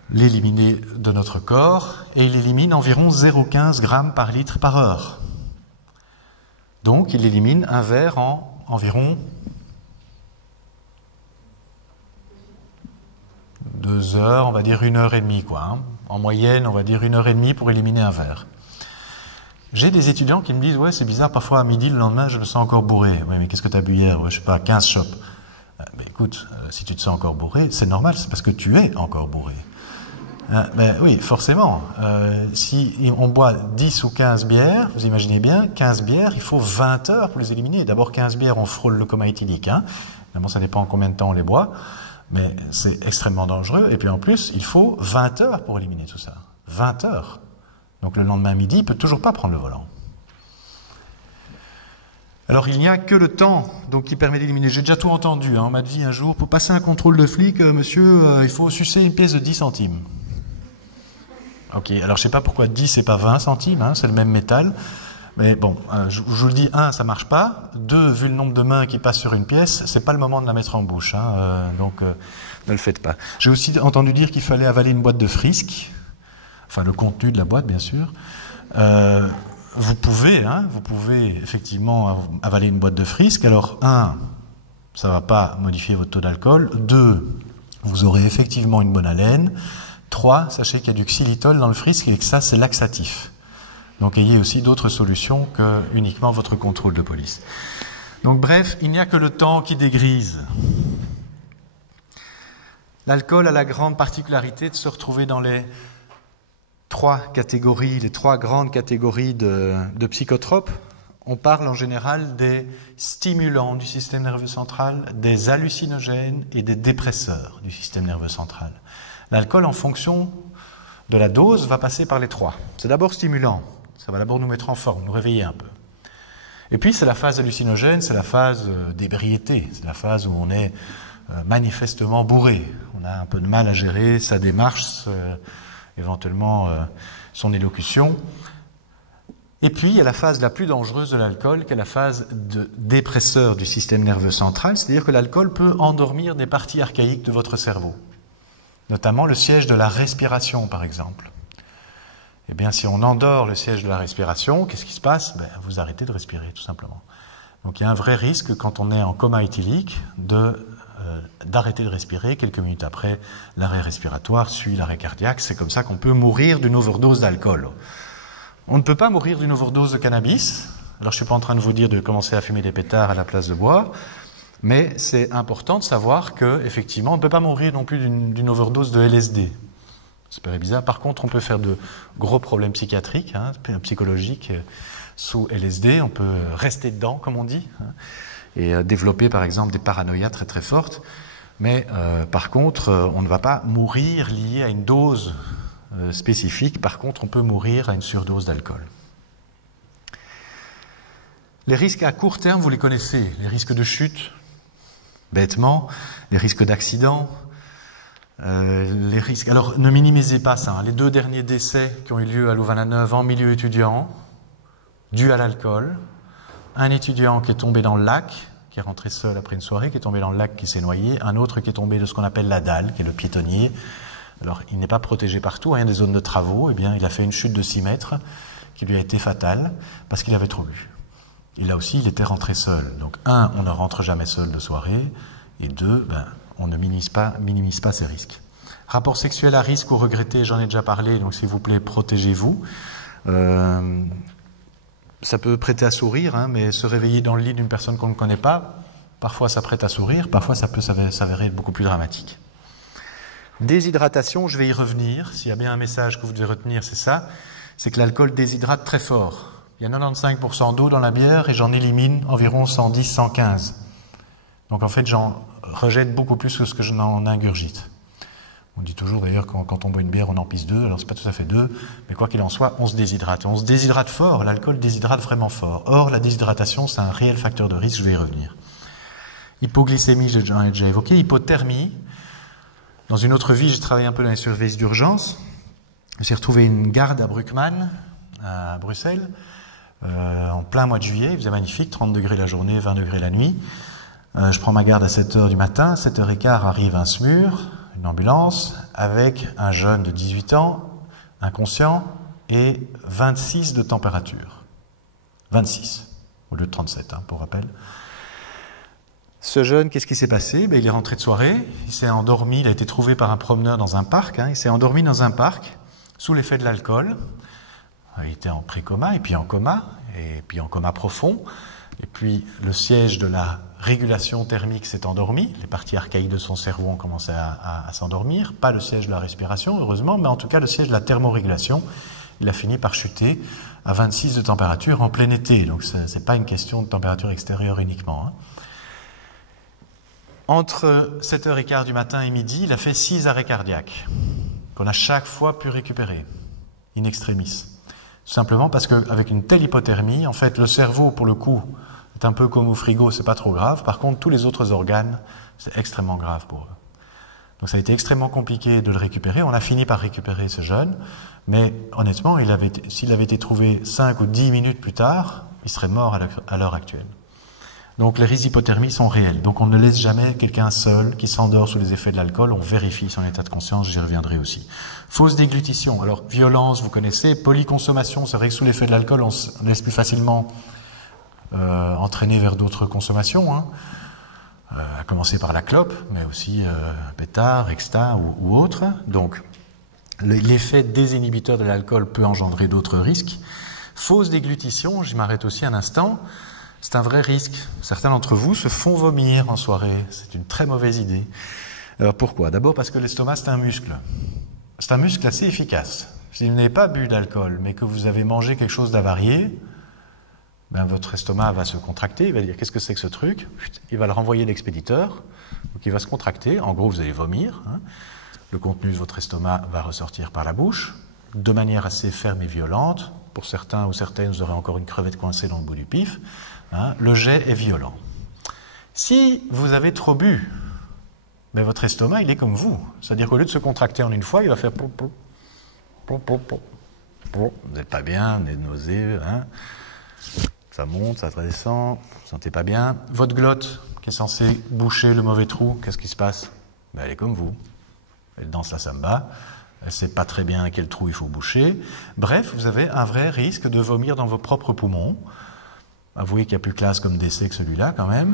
l'éliminer de notre corps, et il élimine environ 0,15 g par litre par heure. Donc, il élimine un verre en environ 2 heures, on va dire 1h30, quoi. En moyenne, on va dire 1h30 pour éliminer un verre. J'ai des étudiants qui me disent « Ouais, c'est bizarre, parfois à midi, le lendemain, je me sens encore bourré. » « Oui, mais qu'est-ce que tu as bu hier ? Ouais, je sais pas, 15 chopes. » Mais écoute, si tu te sens encore bourré, c'est normal, c'est parce que tu es encore bourré. Mais oui, forcément. Si on boit 10 ou 15 bières, vous imaginez bien, 15 bières, il faut 20 heures pour les éliminer. D'abord, 15 bières, on frôle le coma éthylique. Évidemment, ça dépend combien de temps on les boit, mais c'est extrêmement dangereux. Et puis en plus, il faut 20 heures pour éliminer tout ça. 20 heures. Donc le lendemain midi, il ne peut toujours pas prendre le volant. Alors il n'y a que le temps donc, qui permet d'éliminer. J'ai déjà tout entendu. On m'a dit un jour, pour passer un contrôle de flic, monsieur, il faut sucer une pièce de 10 centimes. Ok, alors je ne sais pas pourquoi 10 et pas 20 centimes, c'est le même métal. Mais bon, je vous le dis, 1, ça ne marche pas. 2, vu le nombre de mains qui passent sur une pièce, ce n'est pas le moment de la mettre en bouche. Donc ne le faites pas. J'ai aussi entendu dire qu'il fallait avaler une boîte de frisques. Enfin, le contenu de la boîte, bien sûr. Vous pouvez effectivement avaler une boîte de frisques. Alors, 1, ça ne va pas modifier votre taux d'alcool. 2, vous aurez effectivement une bonne haleine. 3, sachez qu'il y a du xylitol dans le frisque et que ça, c'est laxatif. Donc, ayez aussi d'autres solutions que uniquement votre contrôle de police. Donc, bref, il n'y a que le temps qui dégrise. L'alcool a la grande particularité de se retrouver dans les 3 grandes catégories de psychotropes. On parle en général des stimulants du système nerveux central, des hallucinogènes et des dépresseurs du système nerveux central. L'alcool, en fonction de la dose, va passer par les 3. C'est d'abord stimulant, ça va d'abord nous mettre en forme, nous réveiller un peu. Et puis c'est la phase hallucinogène, c'est la phase d'ébriété, c'est la phase où on est manifestement bourré. On a un peu de mal à gérer sa démarche, éventuellement son élocution. Et puis, il y a la phase la plus dangereuse de l'alcool, qui est la phase de dépresseur du système nerveux central, c'est-à-dire que l'alcool peut endormir des parties archaïques de votre cerveau, notamment le siège de la respiration, par exemple. Eh bien, si on endort le siège de la respiration, qu'est-ce qui se passe ? Vous arrêtez de respirer, tout simplement. Donc, il y a un vrai risque, quand on est en coma éthylique, d'arrêter de respirer. Quelques minutes après, l'arrêt respiratoire suit l'arrêt cardiaque. C'est comme ça qu'on peut mourir d'une overdose d'alcool. On ne peut pas mourir d'une overdose de cannabis, Alors je ne suis pas en train de vous dire de commencer à fumer des pétards à la place de boire, mais c'est important de savoir qu'effectivement, on ne peut pas mourir non plus d'une overdose de LSD. Ça paraît bizarre. Par contre, on peut faire de gros problèmes psychiatriques, psychologiques, sous LSD. On peut rester dedans, comme on dit, et développer par exemple des paranoïas très très fortes. Mais par contre, on ne va pas mourir lié à une dose spécifique. Par contre, on peut mourir à une surdose d'alcool. Les risques à court terme, vous les connaissez. Les risques de chute, bêtement, les risques d'accident, les risques... Alors, ne minimisez pas ça. Les 2 derniers décès qui ont eu lieu à Louvain-la-Neuve en milieu étudiant, dus à l'alcool. Un étudiant qui est tombé dans le lac, qui est rentré seul après une soirée, qui est tombé dans le lac, qui s'est noyé. Un autre qui est tombé de ce qu'on appelle la dalle, qui est le piétonnier. Alors, il n'est pas protégé partout, il y a des zones de travaux. Eh bien, il a fait une chute de 6 mètres qui lui a été fatale parce qu'il avait trop bu. Et là aussi, il était rentré seul. Donc, 1, on ne rentre jamais seul de soirée. Et 2, on ne minimise pas ces risques. Rapport sexuel à risque ou regretté, j'en ai déjà parlé, donc s'il vous plaît, protégez-vous. Ça peut prêter à sourire, mais se réveiller dans le lit d'une personne qu'on ne connaît pas, parfois ça prête à sourire, parfois ça peut s'avérer beaucoup plus dramatique. Déshydratation, je vais y revenir. S'il y a bien un message que vous devez retenir, c'est ça. C'est que l'alcool déshydrate très fort. Il y a 95% d'eau dans la bière et j'en élimine environ 110, 115. Donc en fait, j'en rejette beaucoup plus que ce que je n'en ingurgite. On dit toujours d'ailleurs quand on boit une bière, on en pisse 2. Alors c'est pas tout à fait 2, mais quoi qu'il en soit, on se déshydrate. On se déshydrate fort, l'alcool déshydrate vraiment fort. Or, la déshydratation, c'est un réel facteur de risque, je vais y revenir. Hypoglycémie, j'en ai déjà évoqué. Hypothermie. Dans une autre vie, j'ai travaillé un peu dans les services d'urgence. J'ai retrouvé une garde à Bruckmann, à Bruxelles, en plein mois de juillet. Il faisait magnifique, 30 degrés la journée, 20 degrés la nuit. Je prends ma garde à 7h du matin. 7h15 arrive un SMUR, une ambulance, avec un jeune de 18 ans, inconscient, et 26 de température. 26, au lieu de 37, pour rappel. Ce jeune, qu'est-ce qui s'est passé? Il est rentré de soirée, il s'est endormi, il a été trouvé par un promeneur dans un parc, il s'est endormi dans un parc, sous l'effet de l'alcool. Il était en pré-coma, et puis en coma profond. Et puis le siège de la régulation thermique s'est endormi, les parties archaïques de son cerveau ont commencé à s'endormir, pas le siège de la respiration, heureusement, mais en tout cas le siège de la thermorégulation. Il a fini par chuter à 26 de température en plein été, donc ce n'est pas une question de température extérieure uniquement. Entre 7h15 du matin et midi, il a fait 6 arrêts cardiaques, qu'on a chaque fois pu récupérer, in extremis. Tout simplement parce qu'avec une telle hypothermie, en fait, le cerveau, pour le coup, est un peu comme au frigo, c'est pas trop grave. Par contre, tous les autres organes, c'est extrêmement grave pour eux. Donc ça a été extrêmement compliqué de le récupérer. On a fini par récupérer ce jeune, mais honnêtement, s'il avait été trouvé 5 ou 10 minutes plus tard, il serait mort à l'heure actuelle. Donc les risques d'hypothermie sont réels. Donc on ne laisse jamais quelqu'un seul qui s'endort sous les effets de l'alcool. On vérifie son état de conscience, j'y reviendrai aussi. Fausse déglutition. Alors violence, vous connaissez. Polyconsommation, c'est vrai que sous l'effet de l'alcool, on se laisse plus facilement entraîner vers d'autres consommations. À commencer par la clope, mais aussi pétard, exta ou autre. Donc l'effet désinhibiteur de l'alcool peut engendrer d'autres risques. Fausse déglutition, je m'arrête aussi un instant. C'est un vrai risque. Certains d'entre vous se font vomir en soirée. C'est une très mauvaise idée. Alors pourquoi? D'abord parce que l'estomac, c'est un muscle. C'est un muscle assez efficace. Si vous n'avez pas bu d'alcool, mais que vous avez mangé quelque chose d'avarié, votre estomac va se contracter. Il va dire, qu'est-ce que c'est que ce truc? Il va le renvoyer à l'expéditeur. Donc il va se contracter. En gros, vous allez vomir. Le contenu de votre estomac va ressortir par la bouche, de manière assez ferme et violente. Pour certains ou certaines, vous aurez encore une crevette coincée dans le bout du pif. Le jet est violent. Si vous avez trop bu, mais votre estomac, il est comme vous. C'est-à-dire qu'au lieu de se contracter en une fois, il va faire plop, plop, plop, plop, plop, plop. Vous n'êtes pas bien, vous êtes nausée, ça monte, ça redescend, vous ne sentez pas bien. Votre glotte, qui est censée boucher le mauvais trou, qu'est-ce qui se passe? Elle est comme vous. Elle danse la samba. Elle ne sait pas très bien quel trou il faut boucher. Bref, vous avez un vrai risque de vomir dans vos propres poumons. Avouez qu'il y a plus classe comme décès que celui-là quand même.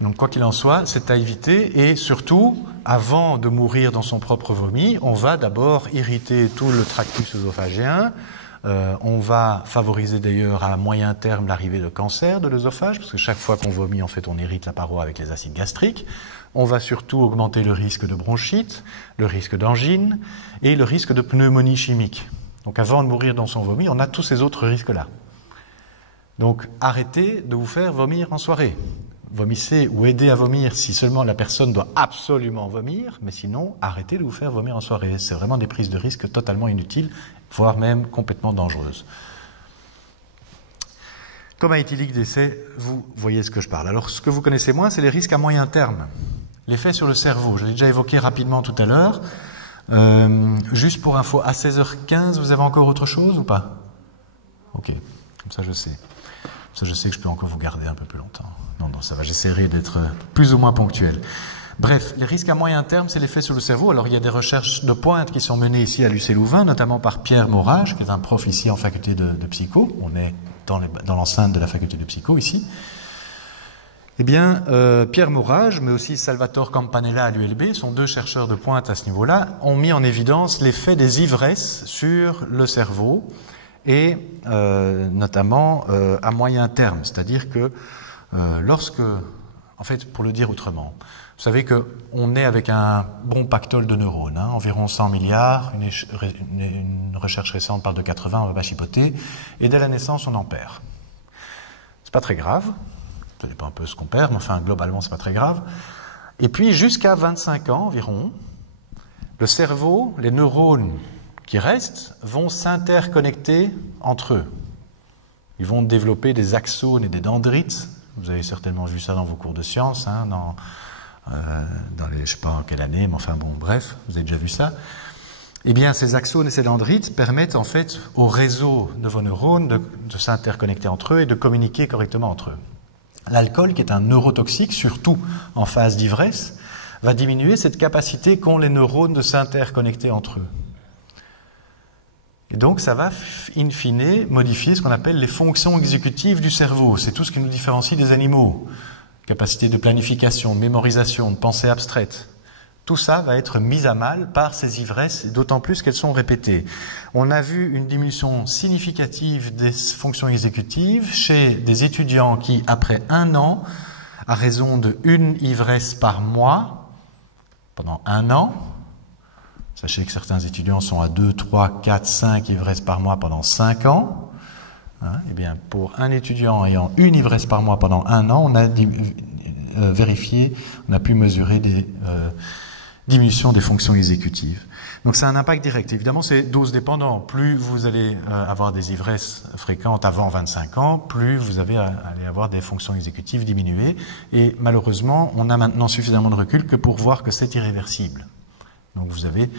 Donc quoi qu'il en soit, c'est à éviter. Et surtout, avant de mourir dans son propre vomi, on va d'abord irriter tout le tractus œsophagien On va favoriser d'ailleurs à moyen terme l'arrivée de cancer de l'œsophage, parce que chaque fois qu'on vomit, en fait, on irrite la paroi avec les acides gastriques. On va surtout augmenter le risque de bronchite, le risque d'angine et le risque de pneumonie chimique. Donc avant de mourir dans son vomi, on a tous ces autres risques-là. Donc arrêtez de vous faire vomir en soirée. Vomissez ou aidez à vomir si seulement la personne doit absolument vomir, mais sinon, arrêtez de vous faire vomir en soirée. C'est vraiment des prises de risques totalement inutiles, voire même complètement dangereuses. Coma éthylique décès, vous voyez ce que je parle. Alors, ce que vous connaissez moins, c'est les risques à moyen terme. L'effet sur le cerveau, je l'ai déjà évoqué rapidement tout à l'heure. Juste pour info, à 16h15, vous avez encore autre chose ou pas? Ok, comme ça je sais. Comme ça je sais que je peux encore vous garder un peu plus longtemps. Non, ça va, j'essaierai d'être plus ou moins ponctuel. Bref, les risques à moyen terme, c'est l'effet sur le cerveau. Alors, il y a des recherches de pointe qui sont menées ici à l'UC Louvain, notamment par Pierre Morage, qui est un prof ici en faculté de psycho. On est dans l'enceinte de la faculté de psycho ici. Eh bien, Pierre Morage, mais aussi Salvatore Campanella à l'ULB, sont deux chercheurs de pointe à ce niveau-là, ont mis en évidence l'effet des ivresses sur le cerveau, et notamment à moyen terme. C'est-à-dire que lorsque, en fait, pour le dire autrement, vous savez qu'on est avec un bon pactole de neurones, environ 100 milliards, une recherche récente parle de 80, on ne va pas chipoter, et dès la naissance, on en perd. C'est pas très grave, ça dépend un peu de ce qu'on perd, mais enfin, globalement, c'est pas très grave. Et puis, jusqu'à 25 ans environ, le cerveau, les neurones qui restent, vont s'interconnecter entre eux. Ils vont développer des axones et des dendrites. Vous avez certainement vu ça dans vos cours de sciences, dans les, je ne sais pas en quelle année, mais enfin bon, bref, vous avez déjà vu ça. Eh bien, ces axones et ces dendrites permettent en fait au réseau de vos neurones de s'interconnecter entre eux et de communiquer correctement entre eux. L'alcool, qui est un neurotoxique, surtout en phase d'ivresse, va diminuer cette capacité qu'ont les neurones de s'interconnecter entre eux. Et donc, ça va, in fine, modifier ce qu'on appelle les fonctions exécutives du cerveau. C'est tout ce qui nous différencie des animaux. Capacité de planification, de mémorisation, de pensée abstraite. Tout ça va être mis à mal par ces ivresses, d'autant plus qu'elles sont répétées. On a vu une diminution significative des fonctions exécutives chez des étudiants qui, après 1 an, à raison de 1 ivresse par mois, pendant 1 an, sachez que certains étudiants sont à 2, 3, 4, 5 ivresses par mois pendant 5 ans. Eh bien, pour un étudiant ayant 1 ivresse par mois pendant 1 an, on a vérifié, on a pu mesurer des diminutions des fonctions exécutives. Donc, c'est un impact direct. Évidemment, c'est dose dépendant. Plus vous allez avoir des ivresses fréquentes avant 25 ans, plus vous allez avoir des fonctions exécutives diminuées. Et malheureusement, on a maintenant suffisamment de recul que pour voir que c'est irréversible. Donc, vous avez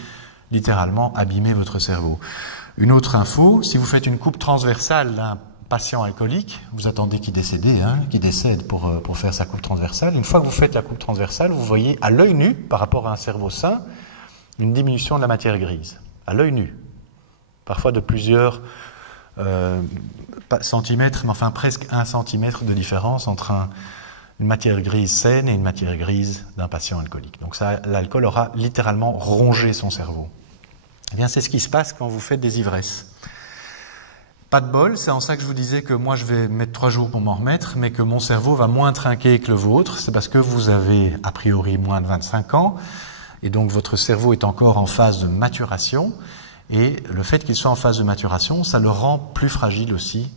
littéralement abîmé votre cerveau. Une autre info, si vous faites une coupe transversale d'un patient alcoolique, vous attendez qu'il décède pour faire sa coupe transversale. Une fois que vous faites la coupe transversale, vous voyez à l'œil nu, par rapport à un cerveau sain, une diminution de la matière grise. À l'œil nu. Parfois de plusieurs centimètres, mais enfin presque 1 centimètre de différence entre une matière grise saine et une matière grise d'un patient alcoolique. Donc ça, l'alcool aura littéralement rongé son cerveau. Eh bien, c'est ce qui se passe quand vous faites des ivresses. Pas de bol, c'est en ça que je vous disais que moi je vais mettre 3 jours pour m'en remettre, mais que mon cerveau va moins trinquer que le vôtre. C'est parce que vous avez a priori moins de 25 ans, et donc votre cerveau est encore en phase de maturation, et le fait qu'il soit en phase de maturation, ça le rend plus fragile aussi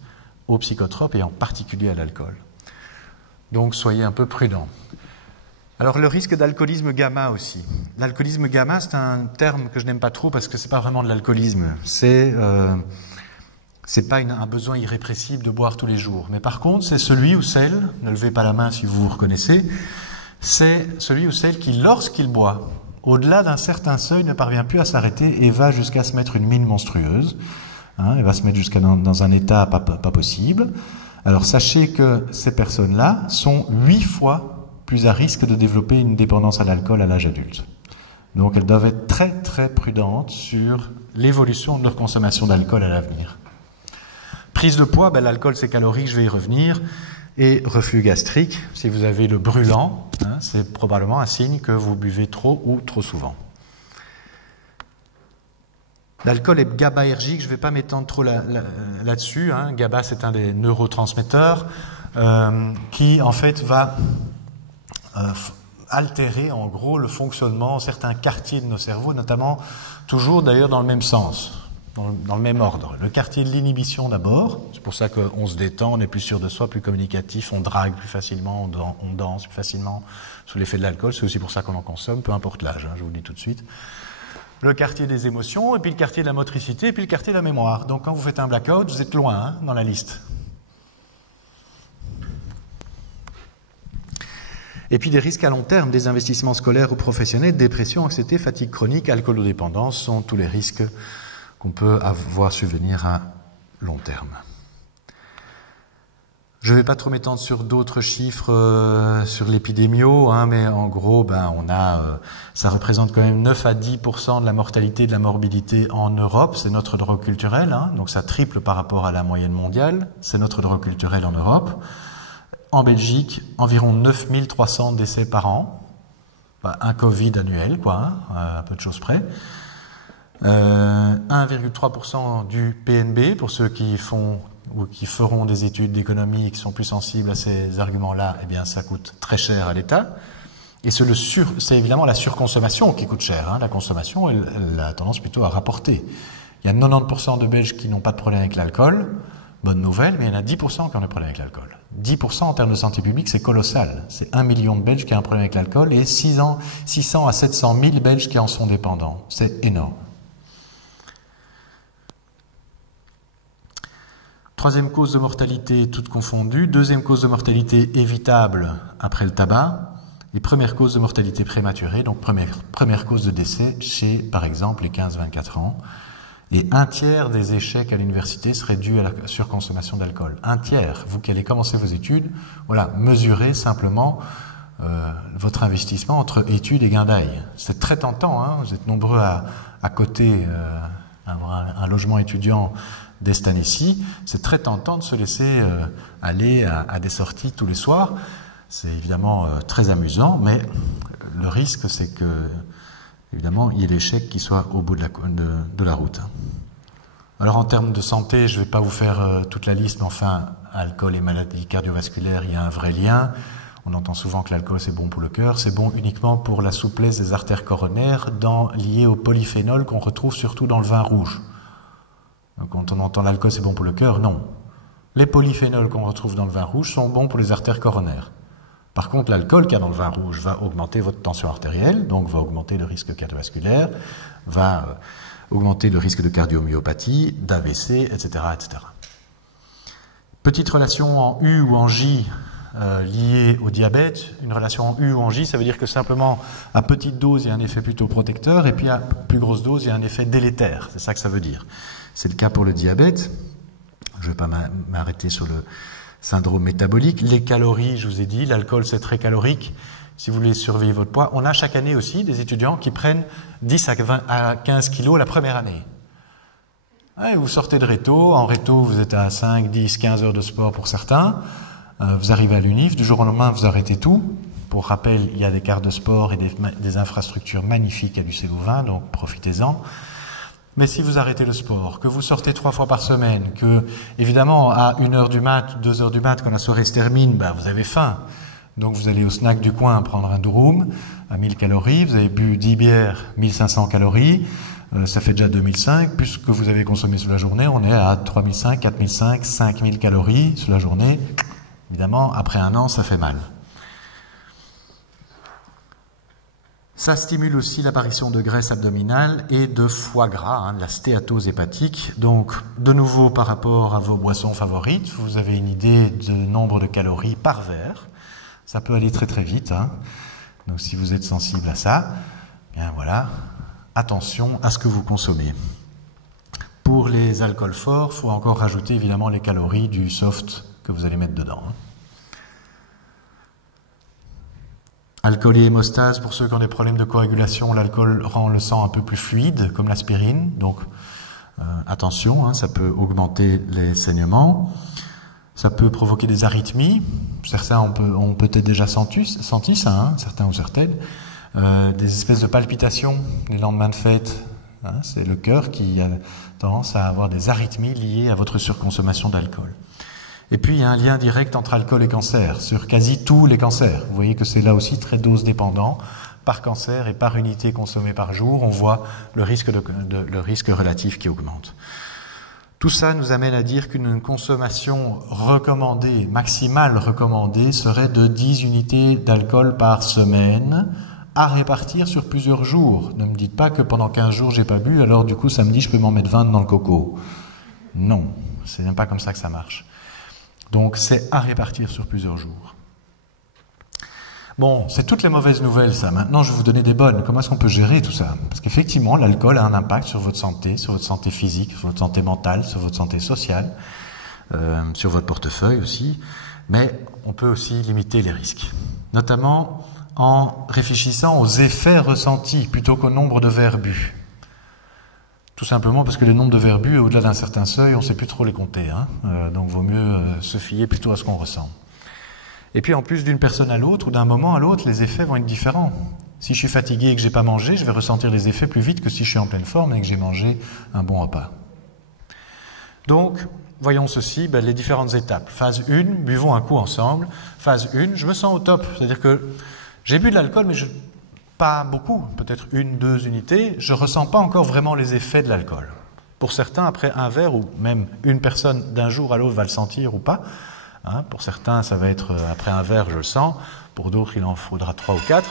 aux psychotropes et en particulier à l'alcool. Donc soyez un peu prudents. Alors le risque d'alcoolisme gamma aussi. L'alcoolisme gamma, c'est un terme que je n'aime pas trop parce que c'est pas vraiment de l'alcoolisme. C'est pas un besoin irrépressible de boire tous les jours. Mais par contre, c'est celui ou celle, ne levez pas la main si vous vous reconnaissez, c'est celui ou celle qui, lorsqu'il boit, au-delà d'un certain seuil, ne parvient plus à s'arrêter et va jusqu'à se mettre une mine monstrueuse. Il va se mettre jusqu'à dans un état pas possible. Alors sachez que ces personnes-là sont 8 fois plus à risque de développer une dépendance à l'alcool à l'âge adulte. Donc elles doivent être très très prudentes sur l'évolution de leur consommation d'alcool à l'avenir. Prise de poids, l'alcool c'est calorique, je vais y revenir. Et reflux gastrique, si vous avez le brûlant, c'est probablement un signe que vous buvez trop ou trop souvent. L'alcool est GABAergique, je ne vais pas m'étendre trop là-dessus. GABA, c'est un des neurotransmetteurs qui, en fait, va altérer, en gros, le fonctionnement de certains quartiers de nos cerveaux, notamment, toujours d'ailleurs dans le même sens, dans le même ordre. Le quartier de l'inhibition d'abord, c'est pour ça qu'on se détend, on est plus sûr de soi, plus communicatif, on drague plus facilement, on danse plus facilement sous l'effet de l'alcool. C'est aussi pour ça qu'on en consomme, peu importe l'âge, je vous le dis tout de suite. Le quartier des émotions, et puis le quartier de la motricité, et puis le quartier de la mémoire. Donc quand vous faites un blackout, vous êtes loin dans la liste. Et puis des risques à long terme, des investissements scolaires ou professionnels, dépression, anxiété, fatigue chronique, alcoolodépendance, sont tous les risques qu'on peut avoir subvenir à long terme. Je ne vais pas trop m'étendre sur d'autres chiffres sur l'épidémio, mais en gros, ça représente quand même 9 à 10% de la mortalité et de la morbidité en Europe. C'est notre drogue culturelle, donc ça triple par rapport à la moyenne mondiale. C'est notre drogue culturelle en Europe. En Belgique, environ 9300 décès par an. Un Covid annuel, à peu de choses près. 1,3% du PNB pour ceux qui font ou qui feront des études d'économie et qui sont plus sensibles à ces arguments-là, eh bien, ça coûte très cher à l'État. Et c'est évidemment la surconsommation qui coûte cher. La consommation, elle a tendance plutôt à rapporter. Il y a 90% de Belges qui n'ont pas de problème avec l'alcool. Bonne nouvelle, mais il y en a 10% qui ont des problèmes avec l'alcool. 10% en termes de santé publique, c'est colossal. C'est 1 million de Belges qui ont un problème avec l'alcool et 600 à 700 000 Belges qui en sont dépendants. C'est énorme. Troisième cause de mortalité, toutes confondues. Deuxième cause de mortalité évitable après le tabac. Et première cause de mortalité prématurée, donc première cause de décès chez, par exemple, les 15-24 ans. Et un tiers des échecs à l'université serait dû à la surconsommation d'alcool. Un tiers. Vous qui allez commencer vos études, mesurez simplement votre investissement entre études et gain d'ail. C'est très tentant, vous êtes nombreux à coter un logement étudiant dès cette année-ci. C'est très tentant de se laisser aller à des sorties tous les soirs. C'est évidemment très amusant, mais le risque, c'est que, évidemment, il y ait l'échec qui soit au bout de la route. Alors, en termes de santé, je ne vais pas vous faire toute la liste, mais enfin, alcool et maladies cardiovasculaires, il y a un vrai lien. On entend souvent que l'alcool, c'est bon pour le cœur. C'est bon uniquement pour la souplesse des artères coronaires liée au polyphénol qu'on retrouve surtout dans le vin rouge. Donc, quand on entend l'alcool, c'est bon pour le cœur, non. Les polyphénols qu'on retrouve dans le vin rouge sont bons pour les artères coronaires. Par contre, l'alcool qu'il y a dans le vin rouge va augmenter votre tension artérielle, donc va augmenter le risque cardiovasculaire, va augmenter le risque de cardiomyopathie, d'AVC, etc., etc. Petite relation en U ou en J liée au diabète. Une relation en U ou en J, ça veut dire que simplement à petite dose, il y a un effet plutôt protecteur, et puis à plus grosse dose, il y a un effet délétère. C'est ça que ça veut dire. C'est le cas pour le diabète. Je ne vais pas m'arrêter sur le syndrome métabolique. Les calories, je vous ai dit, l'alcool c'est très calorique. Si vous voulez surveiller votre poids, on a chaque année aussi des étudiants qui prennent 10 à 15 kilos la première année. Vous sortez de réto, en réto vous êtes à 5, 10, 15 heures de sport pour certains, vous arrivez à l'UNIF, du jour au lendemain vous arrêtez tout. Pour rappel, il y a des cartes de sport et des infrastructures magnifiques à Lucé-Louvain, donc profitez-en. Mais si vous arrêtez le sport, que vous sortez 3 fois par semaine, que, évidemment, à 1h du mat, 2h du mat, quand la soirée se termine, vous avez faim. Donc vous allez au snack du coin prendre un durum à 1000 calories, vous avez bu 10 bières, 1500 calories, ça fait déjà 2005, plus ce que vous avez consommé sur la journée, on est à 3005, 4005, 5000 calories sur la journée. Évidemment, après un an, ça fait mal. Ça stimule aussi l'apparition de graisse abdominale et de foie gras, de la stéatose hépatique. Donc, de nouveau, par rapport à vos boissons favorites, vous avez une idée du nombre de calories par verre. Ça peut aller très très vite. Donc, si vous êtes sensible à ça, bien voilà, attention à ce que vous consommez. Pour les alcools forts, il faut encore rajouter évidemment les calories du soft que vous allez mettre dedans. Alcool et hémostase, pour ceux qui ont des problèmes de coagulation, l'alcool rend le sang un peu plus fluide, comme l'aspirine. Donc, attention, ça peut augmenter les saignements. Ça peut provoquer des arythmies. Certains ont peut-être déjà senti ça, certains ou certaines. Des espèces de palpitations les lendemains de fête, hein. C'est le cœur qui a tendance à avoir des arythmies liées à votre surconsommation d'alcool. Et puis, il y a un lien direct entre alcool et cancer, sur quasi tous les cancers. Vous voyez que c'est là aussi très dose dépendant. Par cancer et par unité consommée par jour, on voit le risque relatif qui augmente. Tout ça nous amène à dire qu'une consommation recommandée, maximale recommandée, serait de 10 unités d'alcool par semaine, à répartir sur plusieurs jours. Ne me dites pas que pendant 15 jours j'ai pas bu, alors du coup samedi je peux m'en mettre 20 dans le coco. Non, c'est même pas comme ça que ça marche. Donc c'est à répartir sur plusieurs jours. Bon, c'est toutes les mauvaises nouvelles ça. Maintenant je vais vous donner des bonnes. Comment est-ce qu'on peut gérer tout ça? Parce qu'effectivement l'alcool a un impact sur votre santé physique, sur votre santé mentale, sur votre santé sociale, sur votre portefeuille aussi. Mais on peut aussi limiter les risques. Notamment en réfléchissant aux effets ressentis plutôt qu'au nombre de verres bu. Tout simplement parce que le nombre de verres bu, au-delà d'un certain seuil, on ne sait plus trop les compter. Donc vaut mieux se fier plutôt à ce qu'on ressent. Et puis en plus, d'une personne à l'autre ou d'un moment à l'autre, les effets vont être différents. Si je suis fatigué et que je n'ai pas mangé, je vais ressentir les effets plus vite que si je suis en pleine forme et que j'ai mangé un bon repas. Donc, voyons ceci, les différentes étapes. Phase 1, buvons un coup ensemble. Phase 1, je me sens au top. C'est-à-dire que j'ai bu de l'alcool, mais pas beaucoup, peut-être 1-2 unités. Je ne ressens pas encore vraiment les effets de l'alcool. Pour certains, après un verre, ou même une personne d'un jour à l'autre va le sentir ou pas. Pour certains, ça va être après un verre, je le sens. Pour d'autres, il en faudra 3 ou 4.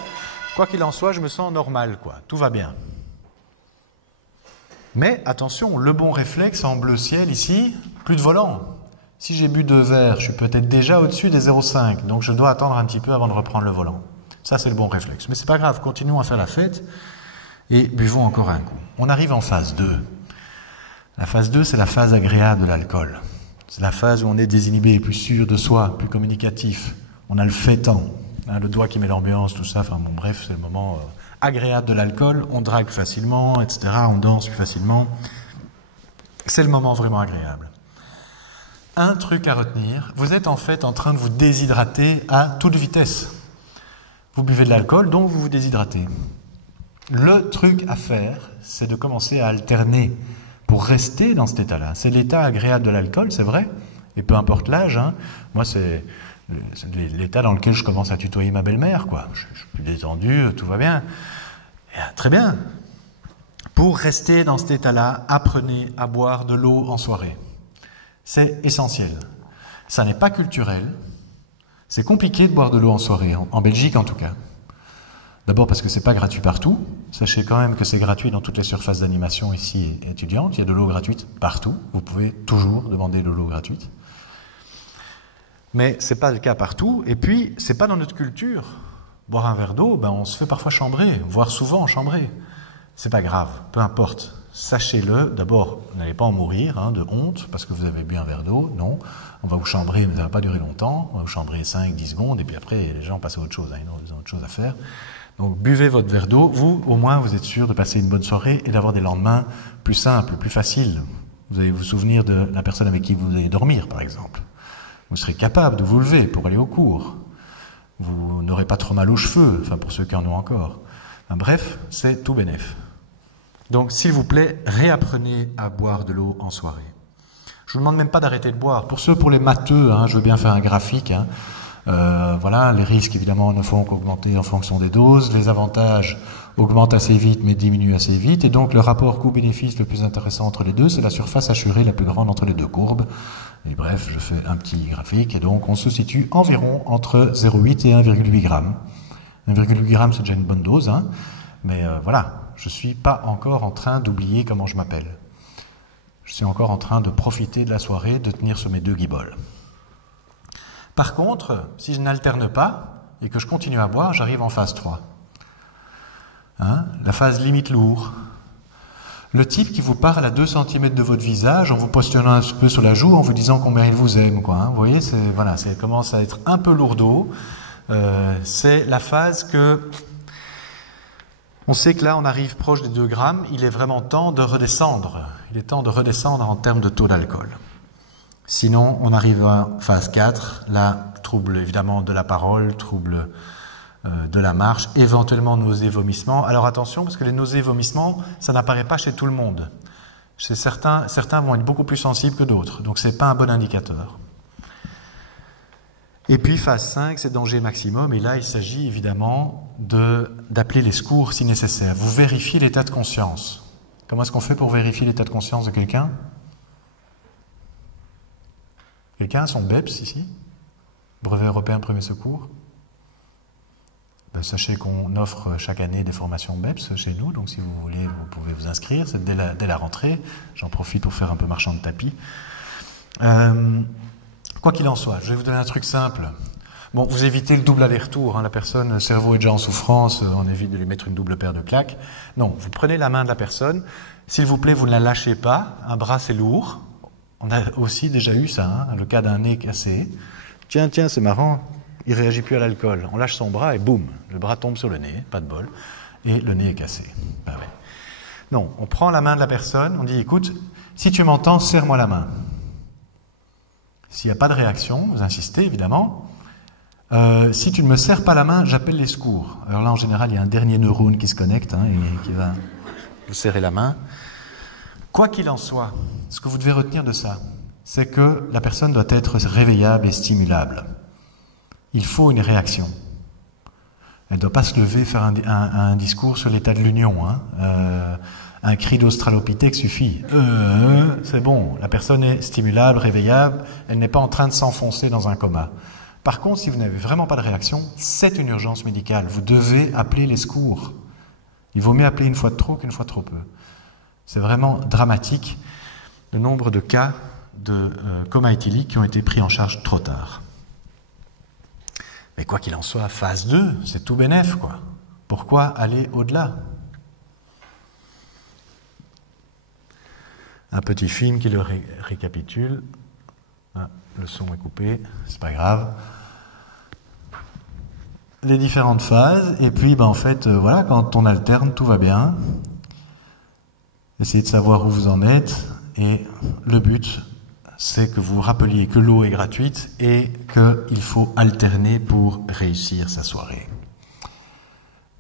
Quoi qu'il en soit, je me sens normal, tout va bien. Mais attention, le bon réflexe en bleu ciel ici, plus de volant. Si j'ai bu 2 verres, je suis peut-être déjà au-dessus des 0,5, donc je dois attendre un petit peu avant de reprendre le volant. Ça, c'est le bon réflexe. Mais c'est pas grave, continuons à faire la fête et buvons encore un coup. On arrive en phase 2. La phase 2, c'est la phase agréable de l'alcool. C'est la phase où on est désinhibé, plus sûr de soi, plus communicatif. On a le fêtant, le doigt qui met l'ambiance, tout ça. Enfin bon, bref, c'est le moment agréable de l'alcool. On drague plus facilement, etc. On danse plus facilement. C'est le moment vraiment agréable. Un truc à retenir, vous êtes en fait en train de vous déshydrater à toute vitesse. Vous buvez de l'alcool, donc vous vous déshydratez. Le truc à faire, c'est de commencer à alterner pour rester dans cet état-là. C'est l'état agréable de l'alcool, c'est vrai, et peu importe l'âge. Moi, c'est l'état dans lequel je commence à tutoyer ma belle-mère, Je suis plus détendu, tout va bien. Et, très bien. Pour rester dans cet état-là, apprenez à boire de l'eau en soirée. C'est essentiel. Ça n'est pas culturel. C'est compliqué de boire de l'eau en soirée, en Belgique en tout cas. D'abord parce que c'est pas gratuit partout. Sachez quand même que c'est gratuit dans toutes les surfaces d'animation ici étudiantes. Il y a de l'eau gratuite partout. Vous pouvez toujours demander de l'eau gratuite. Mais c'est pas le cas partout. Et puis, c'est pas dans notre culture. Boire un verre d'eau, on se fait parfois chambrer, voire souvent chambrer. C'est pas grave, peu importe. Sachez-le, d'abord, vous n'allez pas en mourir de honte parce que vous avez bu un verre d'eau, non. On va vous chambrer, mais ça ne va pas durer longtemps. On va vous chambrer 5-10 secondes, et puis après, les gens passent à autre chose, ils ont autre chose à faire. Donc, buvez votre verre d'eau. Vous, au moins, vous êtes sûr de passer une bonne soirée et d'avoir des lendemains plus simples, plus faciles. Vous allez vous souvenir de la personne avec qui vous allez dormir, par exemple. Vous serez capable de vous lever pour aller au cours. Vous n'aurez pas trop mal aux cheveux, pour ceux qui en ont encore. Bref, c'est tout bénef. Donc, s'il vous plaît, réapprenez à boire de l'eau en soirée. Je vous demande même pas d'arrêter de boire. Pour les matheux, je veux bien faire un graphique. Voilà, les risques, évidemment, ne font qu'augmenter en fonction des doses. Les avantages augmentent assez vite, mais diminuent assez vite. Et donc, le rapport coût-bénéfice le plus intéressant entre les deux, c'est la surface assurée la plus grande entre les deux courbes. Et bref, je fais un petit graphique. Et donc, on se situe environ entre 0,8 et 1,8 g. 1,8 g, c'est déjà une bonne dose. Mais voilà, je ne suis pas encore en train d'oublier comment je m'appelle. Je suis encore en train de profiter de la soirée, de tenir sur mes 2 guiboles. Par contre, si je n'alterne pas et que je continue à boire, j'arrive en phase 3. La phase limite lourd. Le type qui vous parle à 2 cm de votre visage en vous positionnant un peu sur la joue en vous disant combien il vous aime. Vous voyez, ça commence à être un peu lourdeau. C'est la phase que... On sait que là, on arrive proche des 2 grammes. Il est vraiment temps de redescendre. Il est temps de redescendre en termes de taux d'alcool. Sinon, on arrive à phase 4. Là, trouble évidemment de la parole, trouble de la marche, éventuellement nausées, vomissements. Alors attention, parce que les nausées, vomissements, ça n'apparaît pas chez tout le monde. Chez certains vont être beaucoup plus sensibles que d'autres, donc ce n'est pas un bon indicateur. Et puis phase 5, c'est danger maximum, et là il s'agit évidemment d'appeler les secours si nécessaire. Vous vérifiez l'état de conscience. Comment est-ce qu'on fait pour vérifier l'état de conscience de quelqu'un? Quelqu'un a son BEPS ici? Brevet européen de premier secours? Ben, sachez qu'on offre chaque année des formations BEPS chez nous, donc si vous voulez, vous pouvez vous inscrire, c'est dès la rentrée. J'en profite pour faire un peu marchand de tapis. Quoi qu'il en soit, je vais vous donner un truc simple. Bon, vous évitez le double aller-retour, hein, la personne, le cerveau est déjà en souffrance, on évite de lui mettre une double paire de claques. Non, vous prenez la main de la personne, s'il vous plaît, vous ne la lâchez pas, un bras c'est lourd. On a aussi déjà eu ça, hein, le cas d'un nez cassé. Tiens, c'est marrant, il ne réagit plus à l'alcool. On lâche son bras et boum, le bras tombe sur le nez, pas de bol, et le nez est cassé. Ben ouais. Non, on prend la main de la personne, on dit, écoute, si tu m'entends, serre-moi la main. S'il n'y a pas de réaction, vous insistez évidemment. Si tu ne me serres pas la main, j'appelle les secours. Alors là, en général, il y a un dernier neurone qui se connecte et qui va vous serrer la main. Quoi qu'il en soit, ce que vous devez retenir de ça, c'est que la personne doit être réveillable et stimulable. Il faut une réaction. Elle ne doit pas se lever, faire un discours sur l'état de l'Union. Hein. Un cri d'australopithèque suffit. C'est bon, la personne est stimulable, réveillable, elle n'est pas en train de s'enfoncer dans un coma. Par contre, si vous n'avez vraiment pas de réaction, c'est une urgence médicale. Vous devez appeler les secours. Il vaut mieux appeler une fois de trop qu'une fois de trop peu. C'est vraiment dramatique le nombre de cas de coma éthylique qui ont été pris en charge trop tard. Mais quoi qu'il en soit, phase 2, c'est tout bénef, quoi. Pourquoi aller au-delà? Un petit film qui le récapitule. Ah, le son est coupé, c'est pas grave. Les différentes phases, et puis en fait, voilà, quand on alterne, tout va bien. Essayez de savoir où vous en êtes, et le but, c'est que vous rappeliez que l'eau est gratuite et qu'il faut alterner pour réussir sa soirée.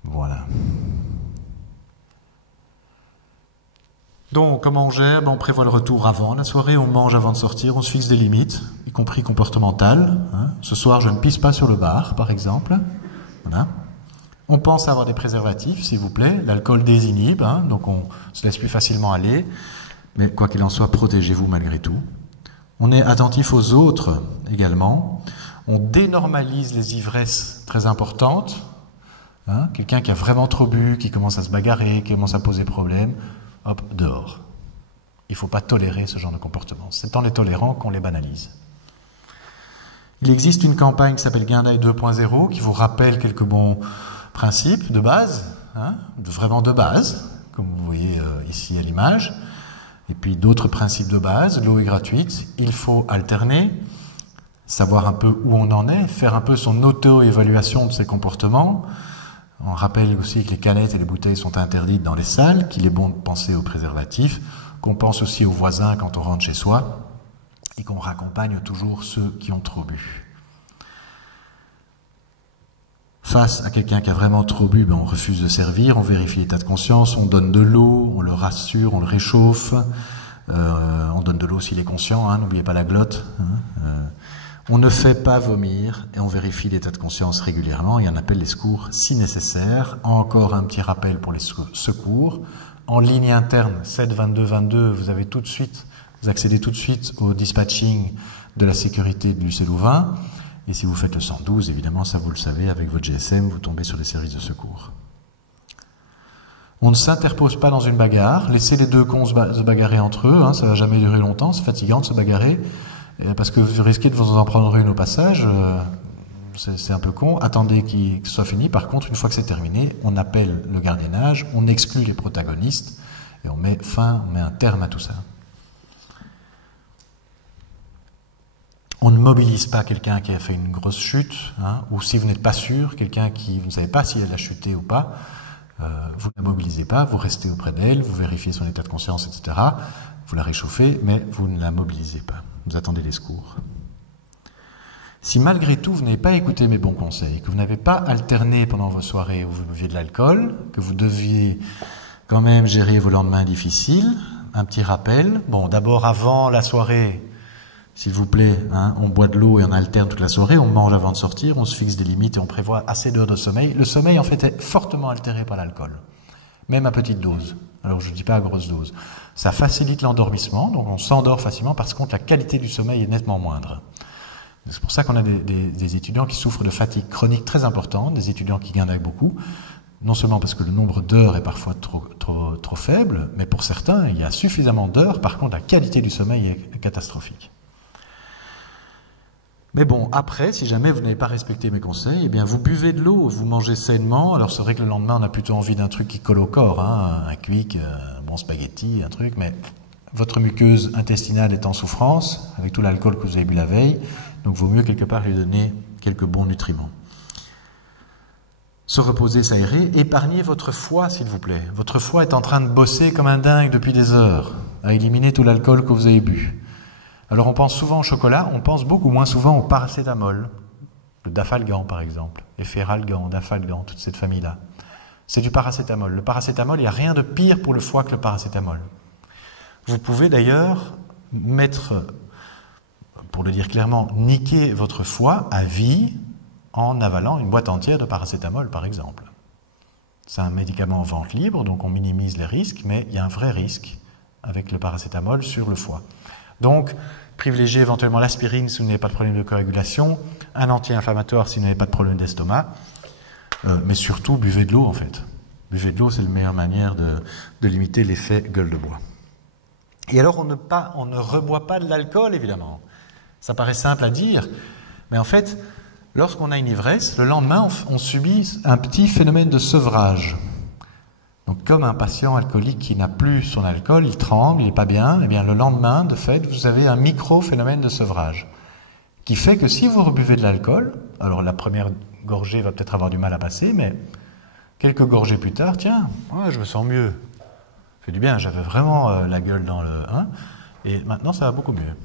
Voilà. Donc, comment on gère? On prévoit le retour avant la soirée, on mange avant de sortir, on se fixe des limites, y compris comportementales. Hein. Ce soir, je ne pisse pas sur le bar, par exemple. Voilà. On pense à avoir des préservatifs, s'il vous plaît. L'alcool désinhibe, hein, donc on se laisse plus facilement aller. Mais quoi qu'il en soit, protégez-vous malgré tout. On est attentif aux autres également. On dénormalise les ivresses très importantes. Hein. Quelqu'un qui a vraiment trop bu, qui commence à se bagarrer, qui commence à poser problème, hop, dehors. Il ne faut pas tolérer ce genre de comportement. C'est en les tolérant qu'on les banalise. Il existe une campagne qui s'appelle Gain d'œil 2.0 qui vous rappelle quelques bons principes de base, hein, vraiment de base, comme vous voyez ici à l'image. Et puis d'autres principes de base. L'eau est gratuite, il faut alterner, savoir un peu où on en est, faire un peu son auto-évaluation de ses comportements. On rappelle aussi que les canettes et les bouteilles sont interdites dans les salles, qu'il est bon de penser aux préservatifs, qu'on pense aussi aux voisins quand on rentre chez soi, et qu'on raccompagne toujours ceux qui ont trop bu. Face à quelqu'un qui a vraiment trop bu, on refuse de servir, on vérifie l'état de conscience, on donne de l'eau, on le rassure, on le réchauffe, on donne de l'eau s'il est conscient, hein, n'oubliez pas la glotte. Hein, on ne fait pas vomir et on vérifie l'état de conscience régulièrement et on appelle les secours si nécessaire. Encore un petit rappel pour les secours. En ligne interne 7 22 22, vous accédez tout de suite au dispatching de la sécurité de l'UC-Louvain. Et si vous faites le 112, évidemment, ça vous le savez, avec votre GSM, vous tombez sur les services de secours. On ne s'interpose pas dans une bagarre. Laissez les deux cons se bagarrer entre eux. Hein, ça ne va jamais durer longtemps. C'est fatigant de se bagarrer. Parce que vous risquez de vous en prendre une au passage. C'est un peu con. Attendez qu'il soit fini. Par contre, une fois que c'est terminé, on appelle le gardiennage, on exclut les protagonistes et on met un terme à tout ça. On ne mobilise pas quelqu'un qui a fait une grosse chute, hein, ou si vous n'êtes pas sûr, quelqu'un qui vous ne savez pas si elle a chuté ou pas, vous ne la mobilisez pas, vous restez auprès d'elle, vous vérifiez son état de conscience, etc. Vous la réchauffez, mais vous ne la mobilisez pas. Vous attendez les secours. Si malgré tout vous n'avez pas écouté mes bons conseils, que vous n'avez pas alterné pendant vos soirées où vous buviez de l'alcool, que vous deviez quand même gérer vos lendemains difficiles, un petit rappel. Bon, d'abord avant la soirée, s'il vous plaît, on boit de l'eau et on alterne toute la soirée, on mange avant de sortir, on se fixe des limites et on prévoit assez d'heures de sommeil. Le sommeil, en fait, est fortement altéré par l'alcool, même à petite dose. Alors, je ne dis pas à grosse dose. Ça facilite l'endormissement, donc on s'endort facilement. Par contre, la qualité du sommeil est nettement moindre. C'est pour ça qu'on a des étudiants qui souffrent de fatigue chronique très importante, des étudiants qui gagnent beaucoup, non seulement parce que le nombre d'heures est parfois trop faible, mais pour certains, il y a suffisamment d'heures. Par contre, la qualité du sommeil est catastrophique. Mais bon, après, si jamais vous n'avez pas respecté mes conseils, eh bien, vous buvez de l'eau, vous mangez sainement. Alors, c'est vrai que le lendemain, on a plutôt envie d'un truc qui colle au corps, un quick, un bon spaghetti, un truc, mais votre muqueuse intestinale est en souffrance, avec tout l'alcool que vous avez bu la veille, donc il vaut mieux quelque part lui donner quelques bons nutriments. Se reposer, s'aérer, épargnez votre foie, s'il vous plaît. Votre foie est en train de bosser comme un dingue depuis des heures, à éliminer tout l'alcool que vous avez bu. Alors on pense souvent au chocolat, on pense beaucoup moins souvent au paracétamol, le dafalgan par exemple, et feralgan, dafalgan, toute cette famille-là. C'est du paracétamol. Le paracétamol, il n'y a rien de pire pour le foie que le paracétamol. Vous pouvez d'ailleurs mettre, pour le dire clairement, niquer votre foie à vie en avalant une boîte entière de paracétamol par exemple. C'est un médicament en vente libre, donc on minimise les risques, mais il y a un vrai risque avec le paracétamol sur le foie. Donc, privilégiez éventuellement l'aspirine si vous n'avez pas de problème de coagulation, un anti-inflammatoire si vous n'avez pas de problème d'estomac, mais surtout, buvez de l'eau en fait. Buvez de l'eau, c'est la meilleure manière de limiter l'effet gueule de bois. Et alors, on ne reboit pas de l'alcool, évidemment. Ça paraît simple à dire, mais en fait, lorsqu'on a une ivresse, le lendemain, on subit un petit phénomène de sevrage. Donc, comme un patient alcoolique qui n'a plus son alcool, il tremble, il n'est pas bien, et bien le lendemain, de fait, vous avez un micro-phénomène de sevrage qui fait que si vous rebuvez de l'alcool, alors la première gorgée va peut-être avoir du mal à passer, mais quelques gorgées plus tard, tiens, ouais, je me sens mieux. Ça fait du bien, j'avais vraiment la gueule dans le... et maintenant, ça va beaucoup mieux.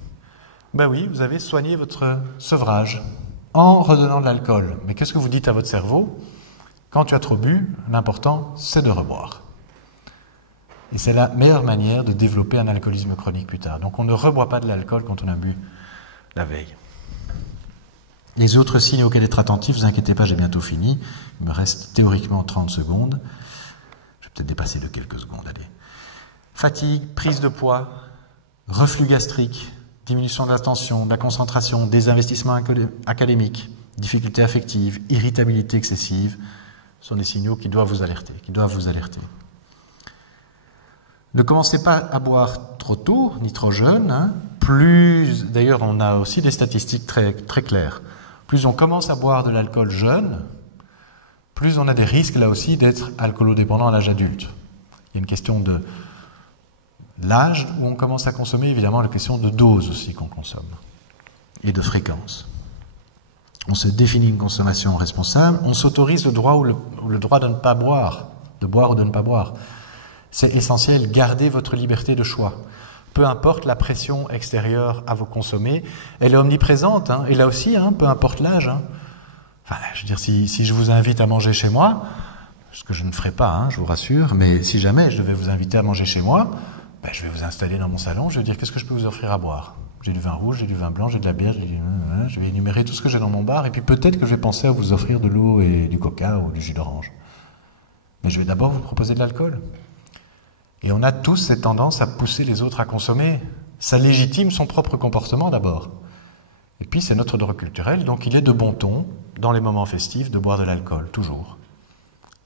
Ben oui, vous avez soigné votre sevrage en redonnant de l'alcool. Mais qu'est-ce que vous dites à votre cerveau ? Quand tu as trop bu, l'important, c'est de reboire. Et c'est la meilleure manière de développer un alcoolisme chronique plus tard. Donc on ne reboit pas de l'alcool quand on a bu la veille. Les autres signes auxquels être attentif, ne vous inquiétez pas, j'ai bientôt fini. Il me reste théoriquement 30 secondes. Je vais peut-être dépasser de quelques secondes, allez. Fatigue, prise de poids, reflux gastrique, diminution de l'attention, de la concentration, désinvestissement académique, difficultés affectives, irritabilité excessive, sont des signaux qui doivent vous alerter, Ne commencez pas à boire trop tôt, ni trop jeune. Plus, d'ailleurs, on a aussi des statistiques très, très claires. Plus on commence à boire de l'alcool jeune, plus on a des risques, là aussi, d'être alcoolodépendant à l'âge adulte. Il y a une question de l'âge où on commence à consommer, évidemment, la question de dose aussi qu'on consomme, et de fréquence. On se définit une consommation responsable, on s'autorise le droit ou le droit de ne pas boire, de boire ou de ne pas boire. C'est essentiel, gardez votre liberté de choix. Peu importe la pression extérieure à vous consommer, elle est omniprésente, et là aussi, peu importe l'âge. Enfin, je veux dire, si je vous invite à manger chez moi, ce que je ne ferai pas, je vous rassure, mais si jamais je devais vous inviter à manger chez moi, je vais vous installer dans mon salon, je vais dire, qu'est-ce que je peux vous offrir à boire ? J'ai du vin rouge, j'ai du vin blanc, j'ai de la bière, je vais énumérer tout ce que j'ai dans mon bar, et puis peut-être que je vais penser à vous offrir de l'eau et du coca ou du jus d'orange. Mais je vais d'abord vous proposer de l'alcool. Et on a tous cette tendance à pousser les autres à consommer. Ça légitime son propre comportement d'abord. Et puis c'est notre droit culturel, donc il est de bon ton, dans les moments festifs, de boire de l'alcool, toujours.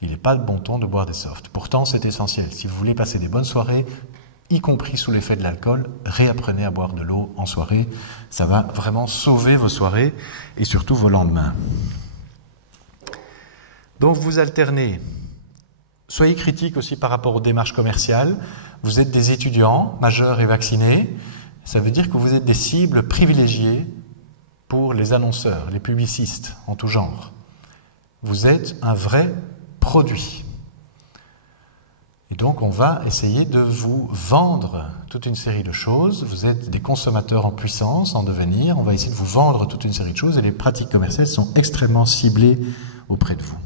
Il n'est pas de bon ton de boire des softs. Pourtant, c'est essentiel. Si vous voulez passer des bonnes soirées, y compris sous l'effet de l'alcool, réapprenez à boire de l'eau en soirée. Ça va vraiment sauver vos soirées et surtout vos lendemains. Donc vous alternez. Soyez critiques aussi par rapport aux démarches commerciales. Vous êtes des étudiants majeurs et vaccinés. Ça veut dire que vous êtes des cibles privilégiées pour les annonceurs, les publicistes en tout genre. Vous êtes un vrai produit. Et donc, on va essayer de vous vendre toute une série de choses. Vous êtes des consommateurs en puissance, en devenir. On va essayer de vous vendre toute une série de choses et les pratiques commerciales sont extrêmement ciblées auprès de vous.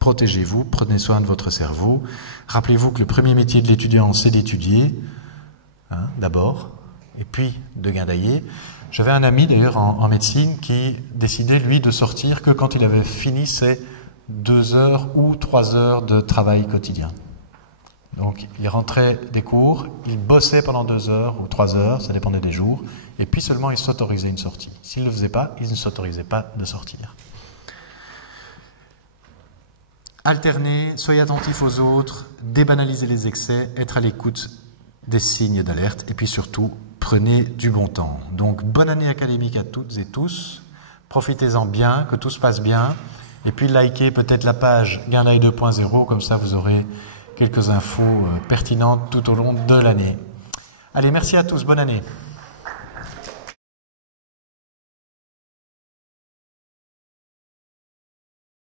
Protégez-vous, prenez soin de votre cerveau. Rappelez-vous que le premier métier de l'étudiant, c'est d'étudier, d'abord, et puis de guindailler. J'avais un ami, d'ailleurs, en médecine, qui décidait, lui, de sortir que quand il avait fini ses 2 heures ou 3 heures de travail quotidien. Donc, il rentrait des cours, il bossait pendant 2 heures ou 3 heures, ça dépendait des jours, et puis seulement il s'autorisait une sortie. S'il ne le faisait pas, il ne s'autorisait pas de sortir. Alternez, soyez attentifs aux autres, débanalisez les excès, être à l'écoute des signes d'alerte, et puis surtout, prenez du bon temps. Donc, bonne année académique à toutes et tous, profitez-en bien, que tout se passe bien, et puis likez peut-être la page Guindaille 2.0, comme ça vous aurez quelques infos pertinentes tout au long de l'année. Allez, merci à tous, bonne année.